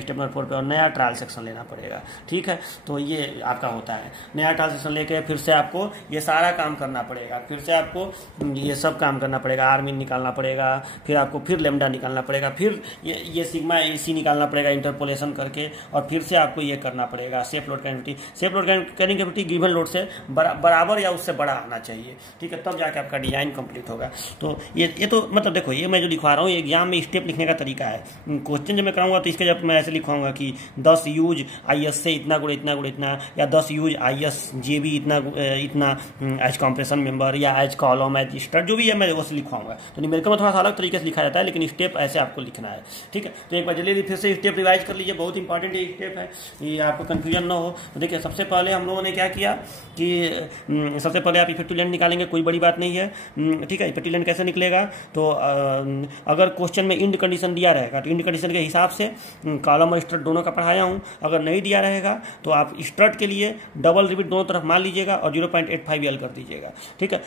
स्टेप नंबर 4 पे, और नया ट्रायल सेक्शन लेना पड़ेगा, ठीक है। तो ये आपका होता है, नया ट्रायल सेक्शन लेके फिर से आपको ये सारा काम करना पड़ेगा, फिर से आपको ये सब काम करना पड़ेगा, आर मीन निकालना पड़ेगा, फिर आपको फिर लेमडा निकालना पड़ेगा, फिर ये सिग्मा AC निकालना पड़ेगा इंटरपोलेशन करके, और फिर से आपको ये करना पड़ेगा safe load carrying capacity given load से बराबर या उससे बड़ा आना चाहिए, ठीक है, तब जाके आपका डिजाइन कंप्लीट होगा। तो ये तो मतलब देखो, ये मैं जो लिखवा रहा हूँ ये एग्जाम में स्टेप लिखने का तरीका है। क्वेश्चन जब मैं कराऊंगा तो इसके जब मैं ऐसे लिखवाऊंगा कि 10 यूज IS से इतना गुण इतना, या 10 यूज IS JB इतना एज कॉम्प्रेशन मेंबर, या एज कॉलम, एज स्ट्रट, जो भी है मैं वो से लिखवाऊंगा। तो न्यूमेरिकल में थोड़ा सा अलग तरीके से लिखा जाता है, लेकिन स्टेप ऐसे आपको लिखना है, ठीक है। तो एक बार जल्दी फिर से स्टेप रिवाइज कर लीजिए, बहुत इंपॉर्टेंट ये स्टेप है, ये आपको कंफ्यूजन ना हो। तो देखिए, सबसे पहले हम लोगों ने क्या किया कि सबसे पहले आप इफेक्टिव लेंथ निकालेंगे, कोई बड़ी बात नहीं है, ठीक है। इफेक्टिव लेंथ कैसे निकलेगा? तो अगर क्वेश्चन में इंड कंडीशन दिया रहेगा तो इंड कंडीशन के हिसाब से कॉलम और स्ट्रट दोनों का पढ़ाया हूं। अगर नहीं दिया रहेगा तो आप स्ट्रट के लिए डबल रिविट दोनों तरफ मान लीजिएगा और 0.85 L कर दीजिएगा, ठीक है।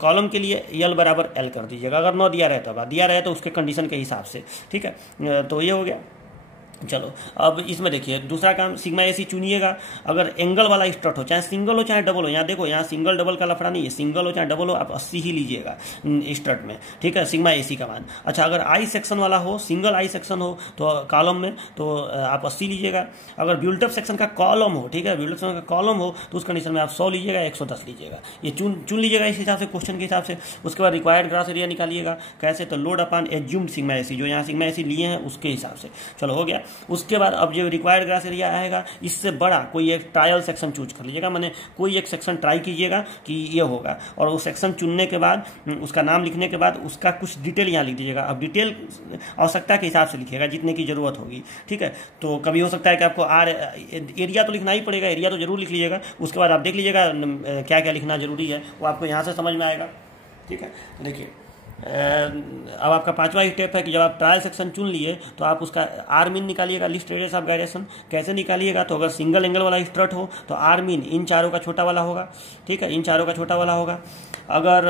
कॉलम के लिए L बराबर L कर दीजिएगा, अगर न दिया रहे तो उसके कंडीशन के हिसाब से, ठीक है। तो ये हो गया। चलो अब इसमें देखिए दूसरा काम, सिग्मा AC चुनिएगा। अगर एंगल वाला स्ट्रट हो, चाहे सिंगल हो चाहे डबल हो, यहाँ देखो यहाँ सिंगल डबल का लफड़ा नहीं है, सिंगल हो चाहे डबल हो आप 80 ही लीजिएगा स्ट्रट में, ठीक है, सिग्मा AC का मान। अच्छा, अगर आई सेक्शन वाला हो, सिंगल आई सेक्शन हो तो कॉलम में तो आप 80 लीजिएगा। अगर बिल्टअप सेक्शन का कॉलम हो, ठीक है, बिल्टअप सेक्शन का कॉलम हो तो उस कंडीशन में आप 100 लीजिएगा, 110 लीजिएगा, ये चुन लीजिएगा इस हिसाब से, क्वेश्चन के हिसाब से। उसके बाद रिक्वायर्ड ग्रॉस एरिया निकालिएगा, कैसे? तो load upon assumed sigma AC, जो यहाँ सिग्मा AC लिए हैं उसके हिसाब से। चलो हो गया। उसके बाद अब जो रिक्वायर्ड ग्रास एरिया आएगा इससे बड़ा कोई एक ट्रायल सेक्शन चूज कर लीजिएगा, माने कोई एक सेक्शन ट्राई कीजिएगा कि ये होगा, और वो सेक्शन चुनने के बाद उसका नाम लिखने के बाद उसका कुछ डिटेल यहाँ लिख दीजिएगा। अब डिटेल आवश्यकता के हिसाब से लिखिएगा जितने की जरूरत होगी, ठीक है। तो कभी हो सकता है कि आपको एरिया तो लिखना ही पड़ेगा, एरिया तो जरूर लिख लीजिएगा। उसके बाद आप देख लीजिएगा क्या क्या लिखना जरूरी है, वो आपको यहाँ से समझ में आएगा, ठीक है। तो देखिए अब आपका 5वां स्टेप है कि जब आप ट्रायल सेक्शन चुन लिए तो आप उसका आर मीन निकालिएगा, लिस्ट रेडियस ऑफ गायरेशन। कैसे निकालिएगा? तो अगर सिंगल एंगल वाला स्ट्रट हो तो आर मीन इन चारों का छोटा वाला होगा, ठीक है, इन चारों का छोटा वाला होगा। अगर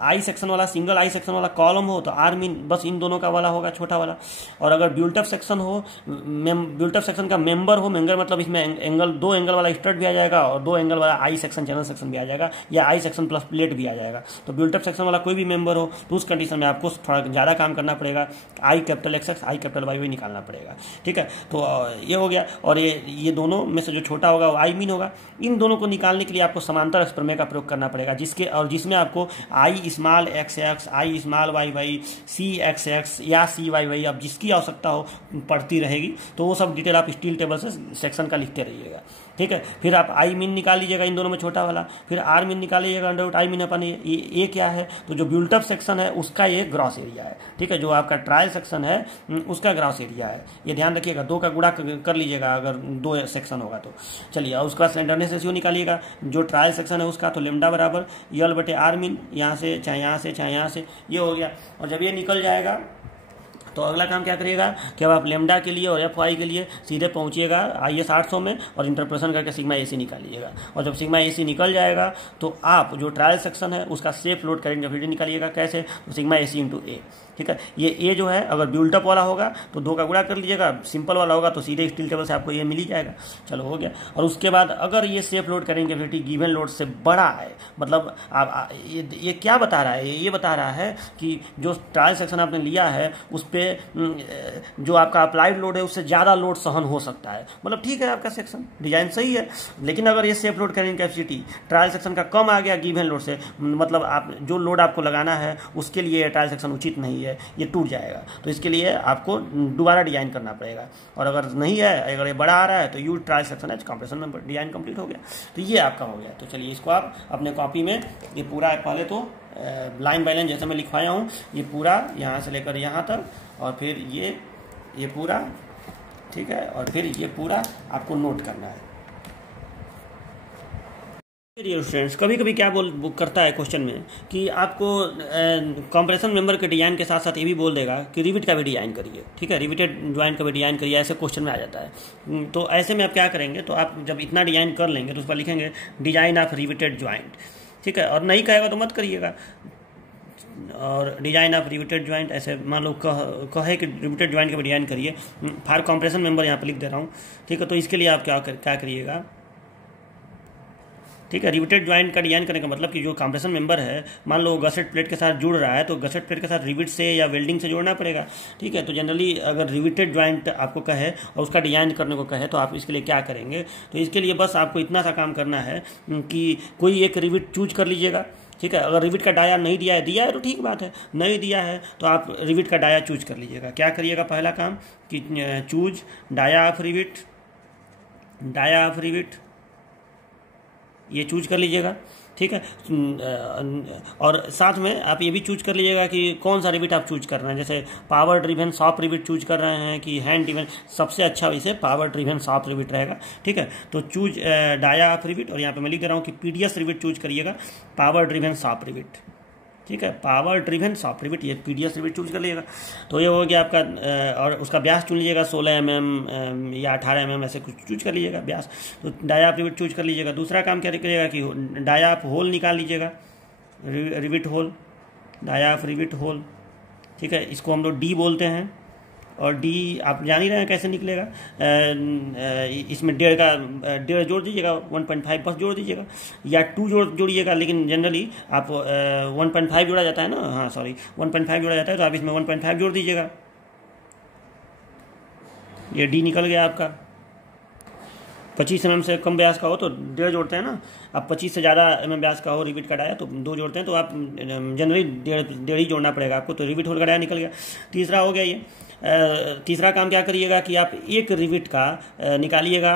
आई सेक्शन वाला, सिंगल आई सेक्शन वाला कॉलम हो तो आर मीन बस इन दोनों का वाला होगा, छोटा वाला। और अगर बिल्टअप सेक्शन हो, बिल्टअप सेक्शन का मेंबर हो, मेंबर मतलब इसमें एंगल, 2 एंगल वाला स्ट्रट भी आ जाएगा और 2 एंगल वाला आई सेक्शन चैनल सेक्शन भी आ जाएगा, या आई सेक्शन प्लस प्लेट भी आ जाएगा। तो बिल्टअप सेक्शन वाला कोई भी मेंबर हो तो उस कंडीशन में आपको थोड़ा ज़्यादा काम करना पड़ेगा, आई कैपिटल XX आई कैपिटल YY निकालना पड़ेगा। ठीक है, तो ये हो गया। और ये दोनों में से जो छोटा होगा वो आई मीन होगा। इन दोनों को निकालने के लिए आपको समांतर प्रमेय का प्रयोग करना पड़ेगा, जिसमें आपको आई स्मॉल XX आई स्मॉल YY CXX या CYY अब जिसकी आवश्यकता हो पड़ती रहेगी, तो वो सब डिटेल आप स्टील टेबल से सेक्शन का लिखते रहिएगा। ठीक है, फिर आप आई मीन निकाल लीजिएगा इन दोनों में छोटा वाला, फिर आर मीन निकाल लीजिएगा अंडर रूट आई मीन अपन ये क्या है, तो जो बिल्ट अप सेक्शन है उसका ये ग्रॉस एरिया है। ठीक है, जो आपका ट्रायल सेक्शन है उसका ग्रॉस एरिया है, ये ध्यान रखिएगा। 2 का गुणा कर लीजिएगा अगर 2 सेक्शन होगा तो। चलिए, और उसका स्लेंडरनेस रेशियो निकालिएगा जो ट्रायल सेक्शन है उसका, तो लेमडा बराबर यल बटे आर मीन, यहाँ से चाहे यहाँ से चाहे यहाँ से, ये हो गया। और जब ये निकल जाएगा तो अगला काम क्या करिएगा कि अब आप लेमडा के लिए और FY के लिए सीधे पहुंचिएगा IS 800 में और इंटरपोलेशन करके सिग्मा AC निकालिएगा। और जब सिग्मा AC निकल जाएगा तो आप जो ट्रायल सेक्शन है उसका सेफ लोड करेंट डेफिनेटली निकालिएगा। कैसे? तो सिग्मा AC इंटू A। ठीक है, ये A जो है अगर बिल्टअप वाला होगा तो 2 का गुणा कर लीजिएगा, सिंपल वाला होगा तो सीधे स्टील टेबल से आपको ये मिल ही जाएगा। चलो, हो गया। और उसके बाद अगर ये safe load current definitely given load से बड़ा है, मतलब ये क्या बता रहा है? ये बता रहा है कि जो ट्रायल सेक्शन आपने लिया है उस पर जो आपका अप्लाइड लोड है उससे ज़्यादा लोड सहन हो सकता है। मतलब ठीक है, आपका सेक्शन डिजाइन सही है, लेकिन अगर ये safe load carrying capacity trial section का कम आ गया गिवन लोड से, मतलब आप जो लोड आपको लगाना है उसके लिए ट्रायल सेक्शन उचित नहीं है, ये टूट जाएगा। तो इसके लिए आपको दोबारा डिजाइन करना पड़ेगा। और अगर नहीं है, अगर ये बड़ा आ रहा है तो you trial section as compression में डिजाइन कंप्लीट हो गया। तो ये आपका हो गया। तो चलिए, इसको आप अपने कॉपी में ये पूरा पहले तो लाइन बाय लाइन जैसे मैं लिखवाया हूँ, ये पूरा यहाँ से लेकर यहाँ तक, और फिर ये पूरा, ठीक है, और फिर ये पूरा आपको नोट करना है। स्टूडेंट्स, कभी कभी क्या करता है क्वेश्चन में कि आपको कंप्रेशन मेंबर के डिजाइन के साथ साथ ये भी बोल देगा कि रिविट का भी डिजाइन करिए। ठीक है, रिविटेड ज्वाइंट का भी डिजाइन करिए, ऐसे क्वेश्चन में आ जाता है। तो ऐसे में आप क्या करेंगे, तो आप जब इतना डिजाइन कर लेंगे तो उस पर लिखेंगे डिजाइन ऑफ रिविटेड ज्वाइंट। ठीक है, और नहीं कहेगा तो मत करिएगा। और डिजाइन ऑफ रिविटेड ज्वाइंट ऐसे मान लो कहे कि रिविटेड ज्वाइंट का भी डिजाइन करिए, फॉर कंप्रेशन मेंबर यहाँ पर लिख दे रहा हूँ। ठीक है, तो इसके लिए आप क्या करिएगा। ठीक है, रिविटेड ज्वाइंट का डिजाइन करने का मतलब कि जो कंप्रेशन मेंबर है, मान लो गसेट प्लेट के साथ जुड़ रहा है तो गसेट प्लेट के साथ रिविट से या वेल्डिंग से जोड़ना पड़ेगा। ठीक है, तो जनरली अगर रिविटेड ज्वाइंट आपको कहे और उसका डिजाइन करने को कहे तो आप इसके लिए क्या करेंगे, तो इसके लिए बस आपको इतना सा काम करना है कि कोई एक रिविट चूज कर लीजिएगा। ठीक है, अगर रिविट का डाया नहीं दिया है तो ठीक बात है, नहीं दिया है तो आप रिविट का डाया चूज कर लीजिएगा। क्या करिएगा, पहला काम कि चूज डाया ऑफ रिविट, ये चूज कर लीजिएगा। ठीक है, और साथ में आप ये भी चूज कर लीजिएगा कि कौन सा रिविट आप चूज कर रहे हैं। जैसे power driven soft rivet choose कर रहे हैं कि हैंड ड्रिवन, सबसे अच्छा वैसे पावर ड्रिवन सॉफ्ट रिविट रहेगा। ठीक है, तो चूज डाया ऑफ रिविट, और यहाँ पे मैं लिख दे रहा हूँ कि PDS रिविट चूज करिएगा, पावर ड्रिवन सॉफ्ट रिविट। ठीक है, पावर ड्रिवन सॉफ्ट रिविट, ये PDS रिविट चूज कर लीजिएगा। तो ये हो गया आपका, और उसका व्यास चुन लीजिएगा 16 mm या 18 mm ऐसे कुछ चूज कर लीजिएगा व्यास। तो डायाप रिविट चूज कर लीजिएगा। दूसरा काम क्या करिएगा कि डायाप होल निकाल लीजिएगा, रिविट होल, डायाप रिविट होल। ठीक है, इसको हम लोग D बोलते हैं, और D आप जान ही रहे हैं कैसे निकलेगा। इसमें 1.5 जोड़ दीजिएगा, 1.5 बस जोड़ दीजिएगा, या 2 जोड़िएगा, लेकिन जनरली आप 1.5 जोड़ा जाता है ना, हाँ सॉरी 1.5 जोड़ा जाता है, तो आप इसमें 1.5 जोड़ दीजिएगा। ये D निकल गया आपका। 25 mm से कम व्यास का हो तो 1.5 जोड़ते हैं ना, अब 25 से ज़्यादा mm व्यास का हो रिविट का डाया तो 2 जोड़ते हैं, तो आप जनरली 1.5 ही जोड़ना पड़ेगा आपको। तो रिविट होल का डाया निकल गया। तीसरा हो गया ये। तीसरा काम क्या करिएगा कि आप एक रिविट का निकालिएगा,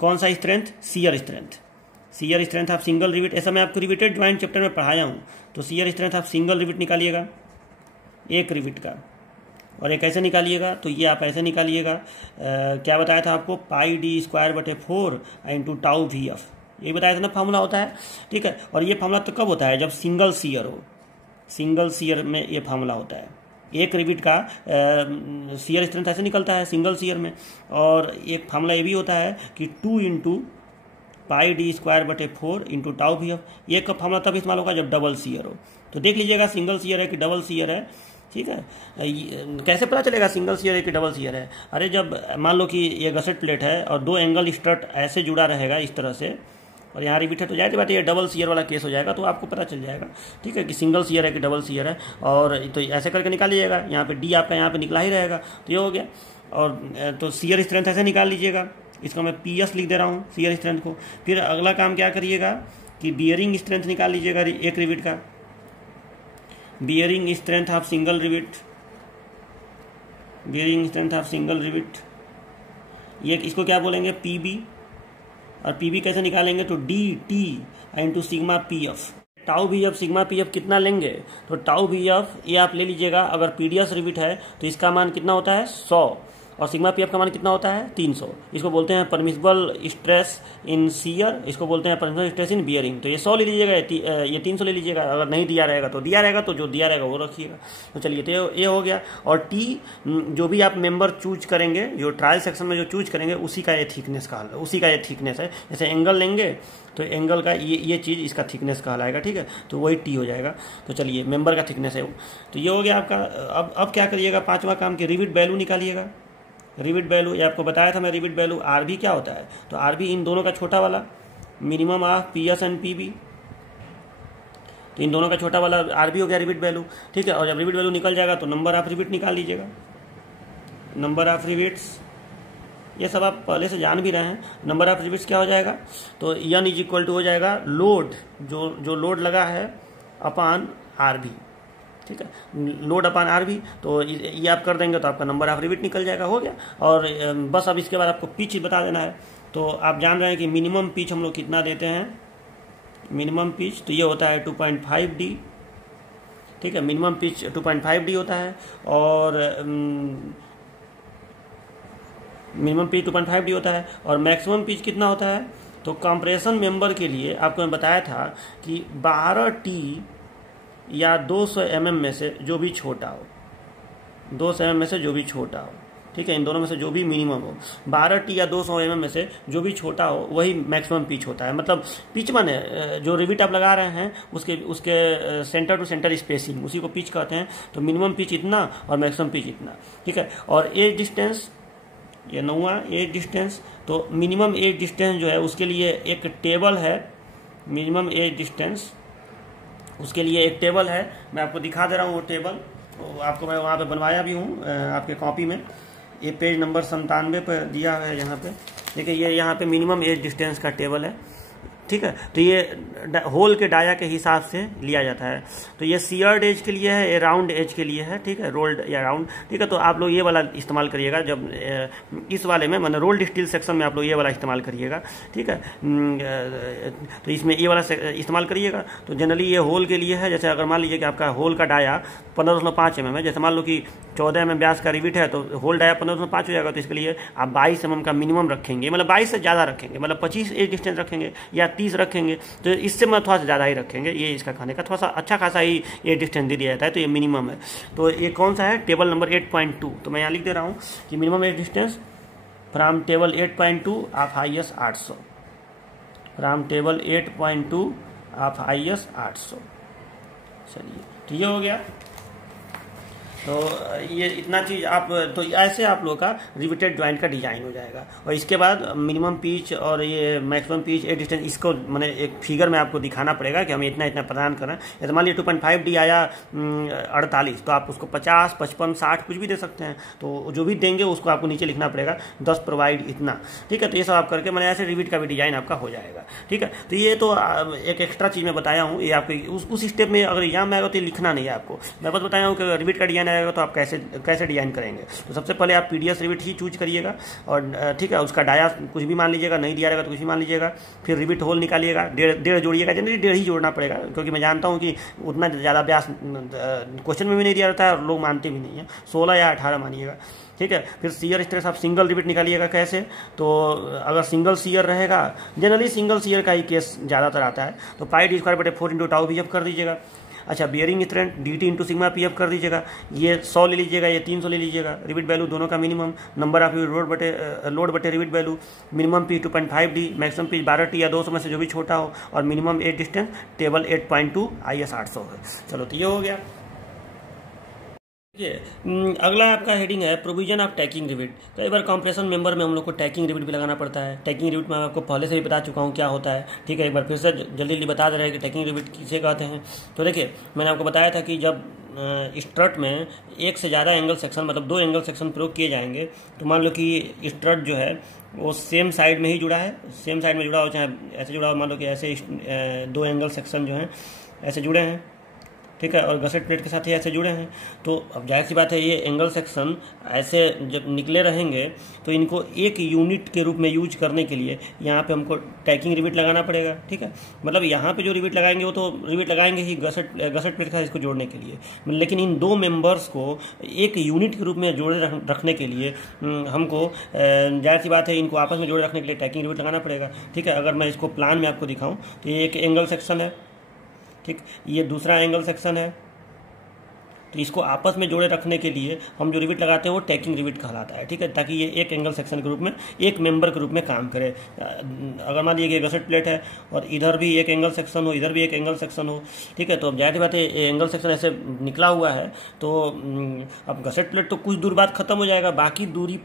कौन सा स्ट्रेंथ, शियर स्ट्रेंथ आप सिंगल रिविट, ऐसा मैं आपको रिविटेड ज्वाइंट चैप्टर में पढ़ाया हूँ। तो शियर स्ट्रेंथ आप सिंगल रिविट निकालिएगा एक रिविट का, और एक ऐसे निकालिएगा, तो ये आप ऐसे निकालिएगा, क्या बताया था आपको, πd²/4 × टाउ VF, ये बताया था ना फॉर्मूला होता है। ठीक है, और ये फॉर्मूला तो कब होता है, जब सिंगल शियर हो, सिंगल शियर में ये फॉर्मूला होता है। एक रिविट का शियर स्ट्रेंथ ऐसे निकलता है सिंगल शियर में। और एक फार्मूला ये भी होता है कि 2 × πd²/4 × टाउ VF, ये का फार्मूला तब इस्तेमाल होगा जब डबल शियर हो। तो देख लीजिएगा सिंगल शियर है कि डबल शियर है। ठीक है, कैसे पता चलेगा सिंगल शियर है कि डबल शियर है? अरे जब मान लो कि ये गसेट प्लेट है और 2 एंगल स्ट्रट ऐसे जुड़ा रहेगा इस तरह से, और यहाँ रिविट है तो जाहिर बात है ये डबल शीयर वाला केस हो जाएगा, तो आपको पता चल जाएगा, ठीक है, कि सिंगल शीयर है कि डबल शीयर है। और तो ऐसे करके निकाल लीजिएगा, यहाँ पे डी आपका यहाँ पे निकला ही रहेगा, तो ये हो गया। और तो शीयर स्ट्रेंथ ऐसे निकाल लीजिएगा, इसको मैं PS लिख दे रहा हूँ शीयर स्ट्रेंथ को। फिर अगला काम क्या करिएगा कि बियरिंग स्ट्रेंथ निकाल लीजिएगा एक रिविट का, bearing strength of single rivet, bearing strength of single rivet, ये इसको क्या बोलेंगे PB। और PB कैसे निकालेंगे, तो DT into sigma PF। Tau BF sigma PF कितना लेंगे, तो टाउ BF ये आप ले लीजिएगा, अगर PDS रिविट है तो इसका मान कितना होता है 100, और सिग्मा PF का मान कितना होता है 300। इसको बोलते हैं परमिसिबल स्ट्रेस इन शियर, इसको बोलते हैं परमिसिबल स्ट्रेस इन बियरिंग। तो ये 100 ले लीजिएगा, ये 300 ले लीजिएगा, अगर नहीं दिया रहेगा तो दिया रहेगा, तो जो दिया रहेगा वो रखिएगा। तो चलिए, तो ये हो गया। और T जो भी आप मेंबर चूज करेंगे, जो ट्रायल सेक्शन में जो चूज करेंगे, उसी का ये थिकनेस उसी का ये थिकनेस है। जैसे एंगल लेंगे तो एंगल का ये चीज़ इसका थिकनेस कहलाएगा, ठीक है, तो वही T हो जाएगा। तो चलिए, मेंबर का थिकनेस है वो। तो ये हो गया आपका। अब क्या करिएगा, पांचवा काम की रिविट वैल्यू निकालिएगा। रिविट वैल्यू ये आपको बताया था मैं, रिविट वैल्यू RB क्या होता है, तो RB इन दोनों का छोटा वाला minimum of PS and PB, तो इन दोनों का छोटा वाला RB हो गया रिविट वैल्यू, ठीक है। और जब रिविट वैल्यू निकल जाएगा तो नंबर ऑफ रिविट निकाल लीजिएगा, नंबर ऑफ रिविट्स, ये सब आप पहले से जान भी रहे हैं। नंबर ऑफ रिविट्स क्या हो जाएगा, तो N इज इक्वल टू हो जाएगा लोड, जो लोड लगा है अपान RB, ठीक है, लोड अपान RB। तो ये आप कर देंगे तो आपका नंबर ऑफ रिविट निकल जाएगा, हो गया। और बस अब इसके बाद आपको पिच बता देना है। तो आप जान रहे हैं कि मिनिमम पिच हम लोग कितना देते हैं, मिनिमम पिच तो ये होता है 2.5D, ठीक है, मिनिमम पिच 2.5D होता है। और मिनिमम पिच 2.5D होता है। और मैक्सिमम पिच कितना होता है, तो कंप्रेशन मेंबर के लिए आपको मैं बताया था कि 12T या 200 mm में से जो भी छोटा हो, 200 mm में से जो भी छोटा हो, ठीक है, इन दोनों में से जो भी मिनिमम हो, 12T या 200 mm में से जो भी छोटा हो वही मैक्सिमम पिच होता है। मतलब पिच माने जो रिविट आप लगा रहे हैं उसके सेंटर टू सेंटर स्पेसिंग, उसी को पिच कहते हैं। तो मिनिमम पिच इतना और मैक्सिमम पिच इतना, ठीक है। और एज डिस्टेंस, ये 9वां एज डिस्टेंस, तो मिनिमम एज डिस्टेंस जो है उसके लिए एक टेबल है, मिनिमम एज डिस्टेंस उसके लिए एक टेबल है, मैं आपको दिखा दे रहा हूँ वो टेबल, आपको मैं वहाँ पे बनवाया भी हूँ आपके कॉपी में, ये पेज नंबर 97 पर दिया है यहाँ पे, देखिए ये यहाँ पे मिनिमम एज डिस्टेंस का टेबल है, ठीक है। तो ये होल के डाया के हिसाब से लिया जाता है। तो ये सीयर्ड एज के लिए है, ये राउंड एज के लिए है, ठीक है, रोल्ड या राउंड, ठीक है। तो आप लोग ये वाला इस्तेमाल करिएगा, जब इस वाले में मैंने रोल्ड स्टील सेक्शन में आप लोग ये वाला इस्तेमाल करिएगा, ठीक है। तो इसमें ये वाला इस्तेमाल करिएगा। तो जनरली ये होल के लिए है। जैसे अगर मान लीजिए कि आपका होल का डाया 15.5 mm है, जैसे मान लो कि 14 mm व्यास का रिविट है, तो होल डाया 15.5 हो जाएगा, तो इसके लिए आप 22 mm का मिनिमम रखेंगे, मतलब 22 से ज़्यादा रखेंगे, मतलब 25 एज डिस्टेंस रखेंगे या 30 रखेंगे, तो इससे मैं थोड़ा सा ज़्यादा ही रखेंगे। ये इसका खाने का थोड़ा सा अच्छा खासा ही ये डिस्टेंस दे दिया जाता है, तो ये मिनिमम है। तो ये कौन सा है, टेबल नंबर 8.2। तो मैं यहाँ लिख दे रहा हूँ कि minimum age distance from table 8.2 of IS 800, from table 8.2 of IS 800। चलिए, तो ये हो गया। तो ये इतना चीज़ आप, तो ऐसे आप लोग का रिविटेड जॉइंट का डिजाइन हो जाएगा। और इसके बाद मिनिमम पिच और ये मैक्सिमम पिच एज डिस्टेंस, इसको मैंने एक फिगर में आपको दिखाना पड़ेगा कि हम इतना इतना प्रदान कर रहे हैं। जैसे मान लीजिए 2.5D आया 48, तो आप उसको 50, 55, 60 कुछ भी दे सकते हैं। तो जो भी देंगे उसको आपको नीचे लिखना पड़ेगा 10 प्रोवाइड इतना, ठीक है। तो ये सब आप करके मैंने ऐसे रिविट का भी डिजाइन आपका हो जाएगा, ठीक है। तो ये तो एक एक्स्ट्रा चीज़ मैं बताया हूँ, ये आपको उस स्टेप में अगर एग्जाम में आएगा तो लिखना नहीं है आपको, मैं बस बताया हूँ कि रिविट का डिजाइन आएगा तो आप कैसे डिजाइन करेंगे। तो सबसे पहले आप PDS रिविट ही चूज करिएगा, और ठीक है, उसका डाया कुछ भी मान लीजिएगा, नहीं दिया रहेगा तो कुछ भी मान लीजिएगा। फिर रिविट होल निकालिएगा, डेढ़ जोड़िएगा, जनरली 1.5 ही जोड़ना पड़ेगा, क्योंकि मैं जानता हूँ कि उतना ज़्यादा व्यास क्वेश्चन में भी नहीं दिया रहता है और लोग मानते भी नहीं है। 16 या 18 मानिएगा, ठीक है। फिर सीयर स्ट्रेस आप सिंगल रिविट निकालिएगा। कैसे, तो अगर सिंगल सीयर रहेगा, जनरली सिंगल सीयर का ही केस ज़्यादातर आता है, तो πd²/4 × टाउ BF कर दीजिएगा। अच्छा, bearing strength DT × sigma PF कर दीजिएगा। ये 100 ले लीजिएगा, ये 300 ले लीजिएगा। रिविट वैल्यू दोनों का मिनिमम, नंबर ऑफ लोड बटे rivet value, minimum pitch 2.5D, maximum pitch 12T या 200 में से जो भी छोटा हो, और minimum age distance table 8.2 IS 800 है। चलो, तो ये हो गया। देखिए, अगला आपका हेडिंग है प्रोविजन ऑफ टैकिंग रिविट। कई बार कंप्रेशन मेंबर में हम लोग को टैकिंग रिविट भी लगाना पड़ता है। टैकिंग रिविट में आपको पहले से ही बता चुका हूँ क्या होता है, ठीक है। एक बार फिर से जल्दी जल्दी बता दे रहे हैं कि टैकिंग रिविट किसे कहते हैं। तो देखिए, मैंने आपको बताया था कि जब स्ट्रट में एक से ज़्यादा एंगल सेक्शन, मतलब 2 एंगल सेक्शन प्रयोग किए जाएंगे, तो मान लो कि स्ट्रट जो है वो सेम साइड में ही जुड़ा है, सेम साइड में जुड़ा हो, चाहे ऐसे जुड़ा हो, मान लो कि ऐसे 2 एंगल सेक्शन जो हैं ऐसे जुड़े हैं, ठीक है, और गसेट प्लेट के साथ ही ऐसे जुड़े हैं। तो अब जाहिर सी बात है, ये एंगल सेक्शन ऐसे जब निकले रहेंगे तो इनको एक यूनिट के रूप में यूज करने के लिए यहाँ पे हमको टैकिंग रिविट लगाना पड़ेगा, ठीक है। मतलब यहाँ पे जो रिविट लगाएंगे वो तो रिविट लगाएंगे ही गसेट प्लेट के साथ इसको जोड़ने के लिए, लेकिन इन 2 मेंबर्स को एक यूनिट के रूप में जोड़े रखने के लिए हमको जाहिर सी बात है इनको आपस में जोड़े रखने के लिए टैकिंग रिविट लगाना पड़ेगा, ठीक है। अगर मैं इसको प्लान में आपको दिखाऊँ तो ये एक एंगल सेक्शन है, ठीक, ये दूसरा एंगल सेक्शन है। तो इसको आपस में जोड़े रखने के लिए हम जो रिविट लगाते हैं वो टैकिंग रिविट कहलाता है, ठीक है, ताकि ये एक एंगल सेक्शन के रूप में, एक मेंबर के रूप में काम करे। अगर मान लीजिए गसेट प्लेट है और इधर भी एक एंगल सेक्शन हो, इधर भी एक एंगल सेक्शन हो, ठीक है, तो अब जाहिर बात है एंगल सेक्शन ऐसे निकला हुआ है, तो अब गसेट प्लेट तो कुछ दूर बाद खत्म हो जाएगा, बाकी दूरी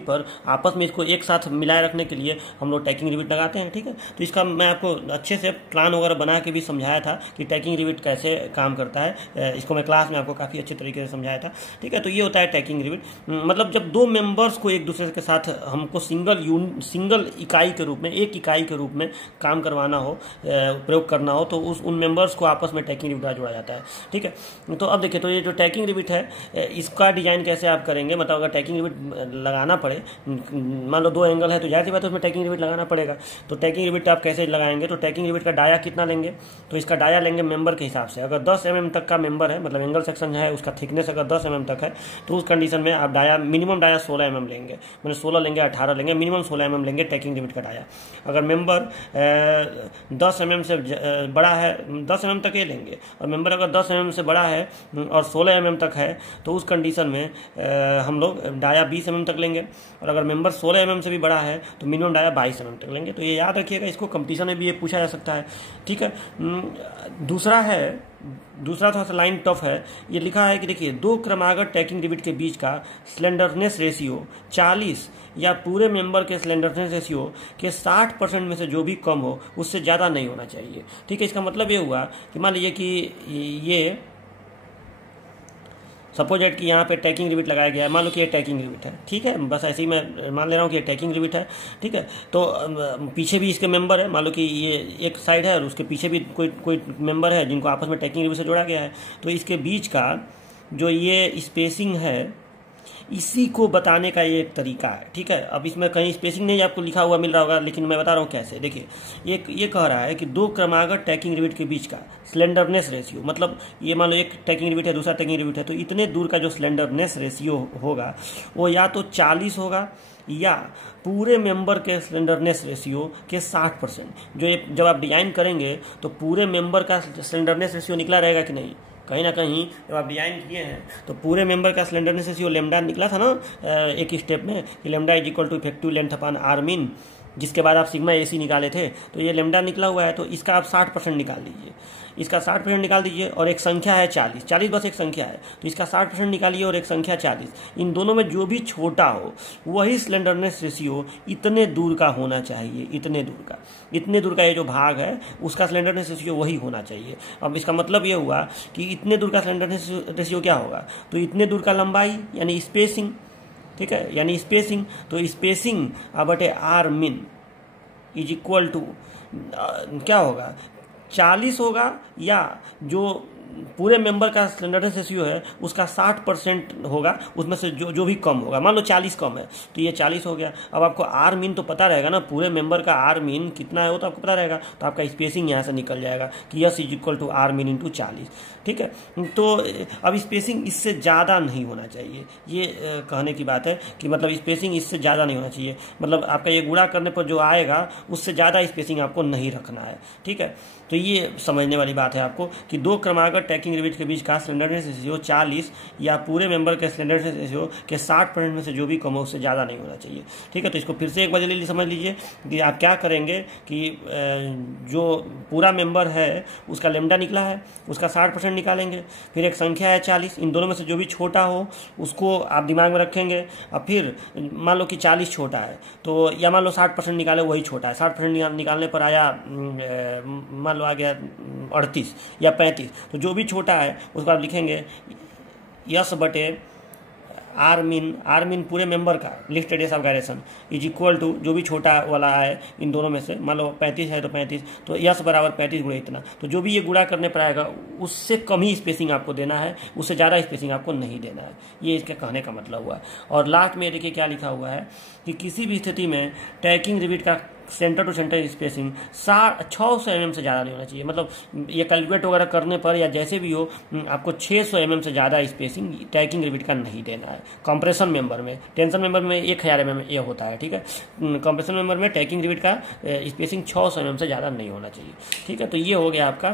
पर आपस में इसको एक साथ मिलाए रखने के लिए हम लोग टैकिंग रिविट लगाते हैं, ठीक है। तो इसका मैं आपको अच्छे से प्लान वगैरह बना के भी समझाया था कि टैकिंग रिविट कैसे काम करता है। इसको मैं क्लास में आपको काफ़ी अच्छे तरीके से समझाया था, ठीक है। तो ये होता है टैकिंग रिविट। मतलब जब 2 मेंबर्स को एक दूसरे के साथ हमको सिंगल इकाई के रूप में, एक इकाई के रूप में काम करवाना हो, प्रयोग करना हो, तो उन मेंबर्स को आपस में टैकिंग रिविट जोड़ा जाता है, ठीक है। तो अब देखिए, तो ये जो टैकिंग रिविट है इसका डिजाइन कैसे आप करेंगे, मतलब अगर टैकिंग रिविट लगाना पड़े, मान लो 2 एंगल है तो जाहिर सी बात है उसमें टैकिंग रिविट लगाना पड़ेगा। तो टैकिंग रिविट आप कैसे लगाएंगे, तो टैकिंग रिविट का डाया कितना लेंगे, तो इसका डाया लेंगे मेंबर के हिसाब से। अगर 10 mm तक का मेंबर है, मतलब एंगल सेक्शन है, उसका थिकनेस अगर 10 mm तक है, तो उस कंडीशन में आप डाया, मिनिमम डाया 16 mm लेंगे, मतलब 16 लेंगे, 18 लेंगे, मिनिमम 16 mm लेंगे टैकिंग रिविट का डाया। अगर मेंबर 10 mm से बड़ा है, 10 mm तक ये लेंगे, और मेंबर अगर 10 mm से बड़ा है और 16 mm तक है, तो उस कंडीशन में हम लोग डाया 20 mm तक लेंगे, और अगर मेंबर 16 mm से भी बड़ा है तो मिनिमम डाया 22 mm तक लेंगे। तो ये याद रखिएगा, इसको कंपटीशन में भी ये पूछा जा सकता है, ठीक है। दूसरा थोड़ा सा लाइन टफ है। ये लिखा है कि देखिए, 2 क्रमागत टैकिंग रिविट के बीच का स्लेंडरनेस रेशियो 40 या पूरे मेंबर के स्लेंडरनेस रेशियो के 60% में से जो भी कम हो उससे ज़्यादा नहीं होना चाहिए, ठीक है। इसका मतलब ये हुआ कि मान लीजिए कि ये सपोज कि यहाँ पे टैकिंग रिविट लगाया गया है, मान लो कि ये टैकिंग रिविट है, ठीक है, बस ऐसे ही मैं मान ले रहा हूँ कि ये टैकिंग रिविट है, ठीक है। तो पीछे भी इसके मेंबर है, मान लो कि ये एक साइड है और उसके पीछे भी कोई मेंबर है जिनको आपस में टैकिंग रिविट से जोड़ा गया है। तो इसके बीच का जो ये स्पेसिंग है, इसी को बताने का ये एक तरीका है, ठीक है। अब इसमें कहीं स्पेसिंग नहीं आपको लिखा हुआ मिल रहा होगा, लेकिन मैं बता रहा हूँ कैसे। देखिए, ये कह रहा है कि 2 क्रमागत टैकिंग रिविट के बीच का स्लेंडरनेस रेशियो, मतलब ये मान लो एक टैकिंग रिविट है, दूसरा टैकिंग रिविट है, तो इतने दूर का जो स्लेंडरनेस रेशियो होगा वो या तो 40 होगा या पूरे मेंबर के स्लेंडरनेस रेशियो के 60%। जब आप डिजाइन करेंगे तो पूरे मेंबर का स्लेंडरनेस रेशियो निकला रहेगा कि नहीं, कहीं ना कहीं जब आप डिजाइन किए हैं तो पूरे मेंबर का स्लेंडरनेस रेशियो लेमडा निकला था ना एक स्टेप में, कि lambda is equal to effective length upon r mean, जिसके बाद आप सिग्मा एसी निकाले थे। तो ये लेमडा निकला हुआ है, तो इसका आप 60% निकाल दीजिए, इसका 60% निकाल दीजिए, और एक संख्या है 40 बस एक संख्या है, तो इसका 60% निकालिए और एक संख्या 40। इन दोनों में जो भी छोटा हो वही स्लेंडरनेस रेशियो इतने दूर का होना चाहिए, इतने दूर का ये जो भाग है उसका स्लेंडरनेस रेशियो वही होना चाहिए। अब इसका मतलब ये हुआ कि इतने दूर का स्लेंडरनेस रेशियो क्या होगा, तो इतने दूर का लंबाई यानी स्पेसिंग, ठीक है, यानी स्पेसिंग, तो स्पेसिंग बटे are min is equal to क्या होगा, 40 होगा, या जो पूरे मेंबर का स्लेंडरनेस रेशियो है उसका 60% होगा, उसमें से जो भी कम होगा। मान लो 40 कम है तो ये 40 हो गया। अब आपको आर मीन तो पता रहेगा ना, पूरे मेंबर का आर मीन कितना है वो तो आपको पता रहेगा, तो आपका स्पेसिंग यहाँ से निकल जाएगा कि s is equal to r mean into 40, ठीक है। तो अब स्पेसिंग इससे ज़्यादा नहीं होना चाहिए, ये कहने की बात है कि मतलब स्पेसिंग इससे ज़्यादा नहीं होना चाहिए, मतलब आपका ये गुणा करने पर जो आएगा उससे ज़्यादा स्पेसिंग आपको नहीं रखना है, ठीक है। तो ये समझने वाली बात है आपको कि 2 क्रमागत टैकिंग रिविट के बीच का स्लेंडरनेस रेशियो 40 या पूरे मेंबर के स्लेंडरनेस रेशियो के 60% में से जो भी कम हो उससे ज़्यादा नहीं होना चाहिए। ठीक है, तो इसको फिर से एक बार जल्दी समझ लीजिए कि आप क्या करेंगे कि जो पूरा मेंबर है उसका लेमडा निकला है उसका 60% निकालेंगे, फिर एक संख्या है 40, इन दोनों में से जो भी छोटा हो उसको आप दिमाग में रखेंगे। और फिर मान लो कि 40 छोटा है तो या मान लो 60% निकाले वही छोटा है, 60% निकालने पर आया मान लो आ गया 38 या 35, तो जो भी छोटा है उसको आप लिखेंगे यस बटे आर मीन पूरे मेंबर का लिस्टेड एज of gyration is equal to जो भी छोटा वाला है इन दोनों में से, मान लो 35 है तो 35, तो यस बराबर 35 गुणा इतना, तो जो भी ये गुणा करने पर आएगा उससे कम ही स्पेसिंग आपको देना है, उससे ज़्यादा स्पेसिंग आपको नहीं देना है। ये इसके कहने का मतलब हुआ। और लास्ट में देखिए क्या लिखा हुआ है कि किसी भी स्थिति में टैकिंग रिविट का centre to centre spacing 600 mm से ज़्यादा नहीं होना चाहिए। मतलब ये कैलकुलेट वगैरह करने पर या जैसे भी हो आपको 600 mm से ज़्यादा स्पेसिंग टैकिंग रिविट का नहीं देना है। कंप्रेशन मेंबर में, टेंशन मेंबर में 1000 mm ये होता है। ठीक है, कंप्रेशन मेंबर में टैकिंग रिविट का स्पेसिंग 600 mm से ज़्यादा नहीं होना चाहिए। ठीक है, तो ये हो गया आपका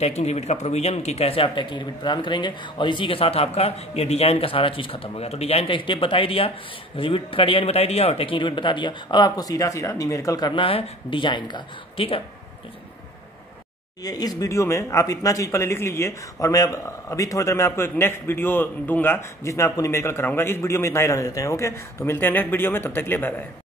टैकिंग रिविट का प्रोविजन कि कैसे आप टैकिंग रिविट प्रदान करेंगे। और इसी के साथ आपका ये डिजाइन का सारा चीज़ खत्म हो गया। तो डिजाइन का स्टेप बता ही दिया, रिविट का डिजाइन बता दिया और टैकिंग रिविट बता दिया। अब आपको सीधा न्यूमेरिकल करना है डिजाइन का। ठीक है, ये इस वीडियो में आप इतना चीज़ पहले लिख लीजिए और मैं अभी थोड़ी देर में आपको एक नेक्स्ट वीडियो दूंगा जिसमें आपको न्यूमेरिकल कराऊंगा। इस वीडियो में इतना ही रहने देते हैं। ओके, तो मिलते हैं नेक्स्ट वीडियो में, तब तक के लिए बाय बाय।